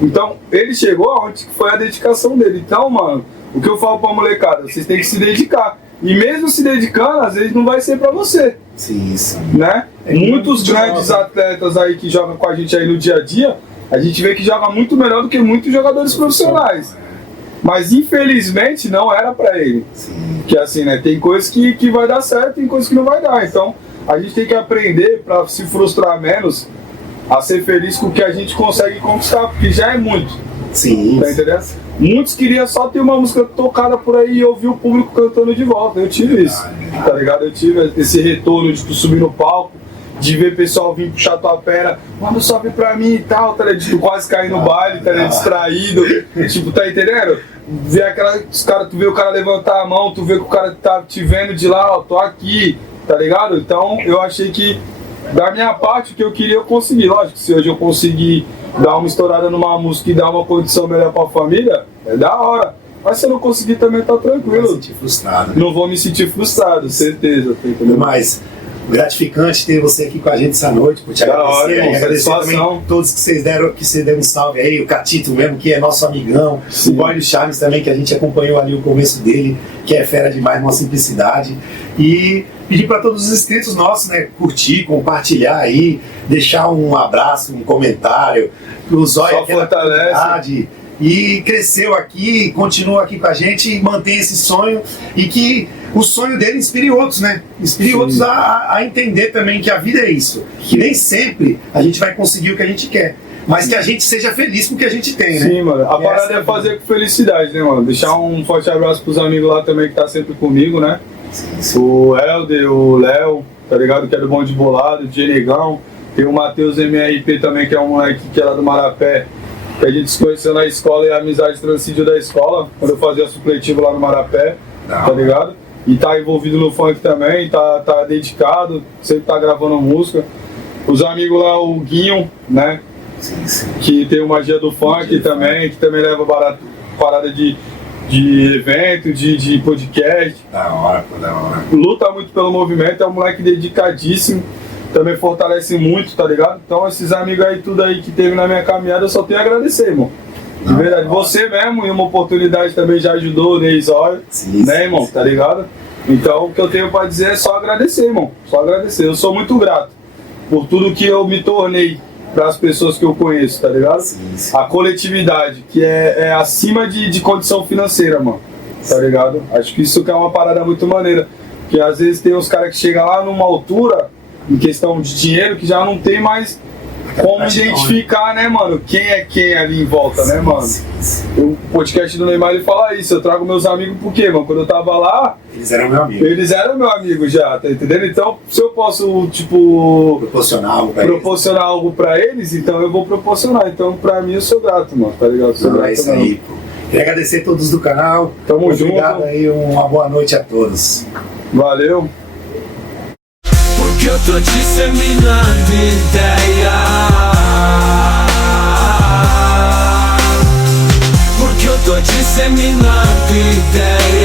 Então, ele chegou aonde foi a dedicação dele. Então, mano, o que eu falo pra molecada, vocês têm que se dedicar. E mesmo se dedicando, às vezes não vai ser pra você, Sim, sim. né? Muitos grandes atletas aí que jogam com a gente aí no dia a dia, a gente vê que joga muito melhor do que muitos jogadores profissionais. Mas infelizmente não era pra ele. Sim. Que assim, né? Tem coisas que vai dar certo, tem coisas que não vai dar. Então, a gente tem que aprender pra se frustrar menos, a ser feliz com o que a gente consegue conquistar, porque já é muito. Sim. Tá entendendo? Muitos queriam só ter uma música tocada por aí e ouvir o público cantando de volta. Eu tive isso, tá ligado? Eu tive esse retorno de tu subir no palco, de ver o pessoal vir puxar tua perna, manda sobe pra mim e tal, tá ligado? De tu quase cair no baile, tá ligado? Distraído, tipo, tá entendendo? Ver tu vê o cara levantar a mão, tu vê que o cara tá te vendo de lá, ó, tô aqui, tá ligado? Então eu achei que da minha parte o que eu queria eu consegui. Lógico, se hoje eu conseguir dar uma estourada numa música e dar uma condição melhor pra família, é da hora. Mas se eu não conseguir também tá Vai tranquilo. se sentir frustrado. Né? Não vou me sentir frustrado, certeza, tá entendendo? Mas gratificante ter você aqui com a gente essa noite, por te Da agradecer. hora, irmão, E agradecer satisfação. também todos que vocês deram um salve aí, o Catito mesmo, que é nosso amigão, Sim. o Boy do Chaves também, que a gente acompanhou ali o começo dele, que é fera demais, uma simplicidade. E pedir para todos os inscritos nossos, né, curtir, compartilhar aí, deixar um abraço, um comentário, o Zóio Só aqui na fortalece. comunidade. E cresceu aqui, continua aqui com a gente e mantém esse sonho e que o sonho dele inspire outros, né? Inspire Sim. outros a entender também que a vida é isso. Que nem sempre a gente vai conseguir o que a gente quer, mas que a gente seja feliz com o que a gente tem, né? Sim, mano. A E parada essa é fazer com felicidade, né, mano? Deixar um forte abraço pros amigos lá também que tá sempre comigo, né? O Helder, o Léo, tá ligado? Que é do Bom de Bolado, o Diegão. Tem o Matheus MRP também, que é um moleque que é lá do Marapé, que a gente se conheceu na escola e a amizade transcendiu da escola, quando eu fazia supletivo lá no Marapé, tá ligado? E tá envolvido no funk também, tá dedicado, sempre tá gravando música. Os amigos lá, o Guinho, né? Sim, sim. Que tem o Magia do Funk também, que também leva parada de evento, de podcast. Da hora, pô, da hora. Luta muito pelo movimento, é um moleque dedicadíssimo, também fortalece muito, tá ligado? Então esses amigos aí, tudo aí que teve na minha caminhada, eu só tenho a agradecer, irmão. De verdade, você mesmo, em uma oportunidade também já ajudou o Ney Zóio, Sim, né, sim, irmão? sim. Tá ligado? Então, o que eu tenho pra dizer é só agradecer, irmão. Só agradecer. Eu sou muito grato por tudo que eu me tornei para as pessoas que eu conheço, tá ligado? Sim. A coletividade, que é acima de condição financeira, mano. Tá ligado? Acho que isso que é uma parada muito maneira. Porque às vezes tem uns caras que chegam lá numa altura, em questão de dinheiro, que já não tem mais como identificar, né, mano? Quem é quem ali em volta, né, mano? O podcast do Neymar, ele fala isso. Eu trago meus amigos por quê, mano? Quando eu tava lá... Eles eram meu amigo. Eles eram meu amigo já, tá entendendo? Então, se eu posso, tipo... Proporcionar algo pra eles, então eu vou proporcionar. Então, pra mim, eu sou grato, mano, tá ligado? Sou grato, é isso aí, pô. Queria agradecer a todos do canal. Tamo junto. Obrigado aí, uma boa noite a todos. Valeu. Porque eu tô disseminando ideia. Porque eu tô disseminando ideia.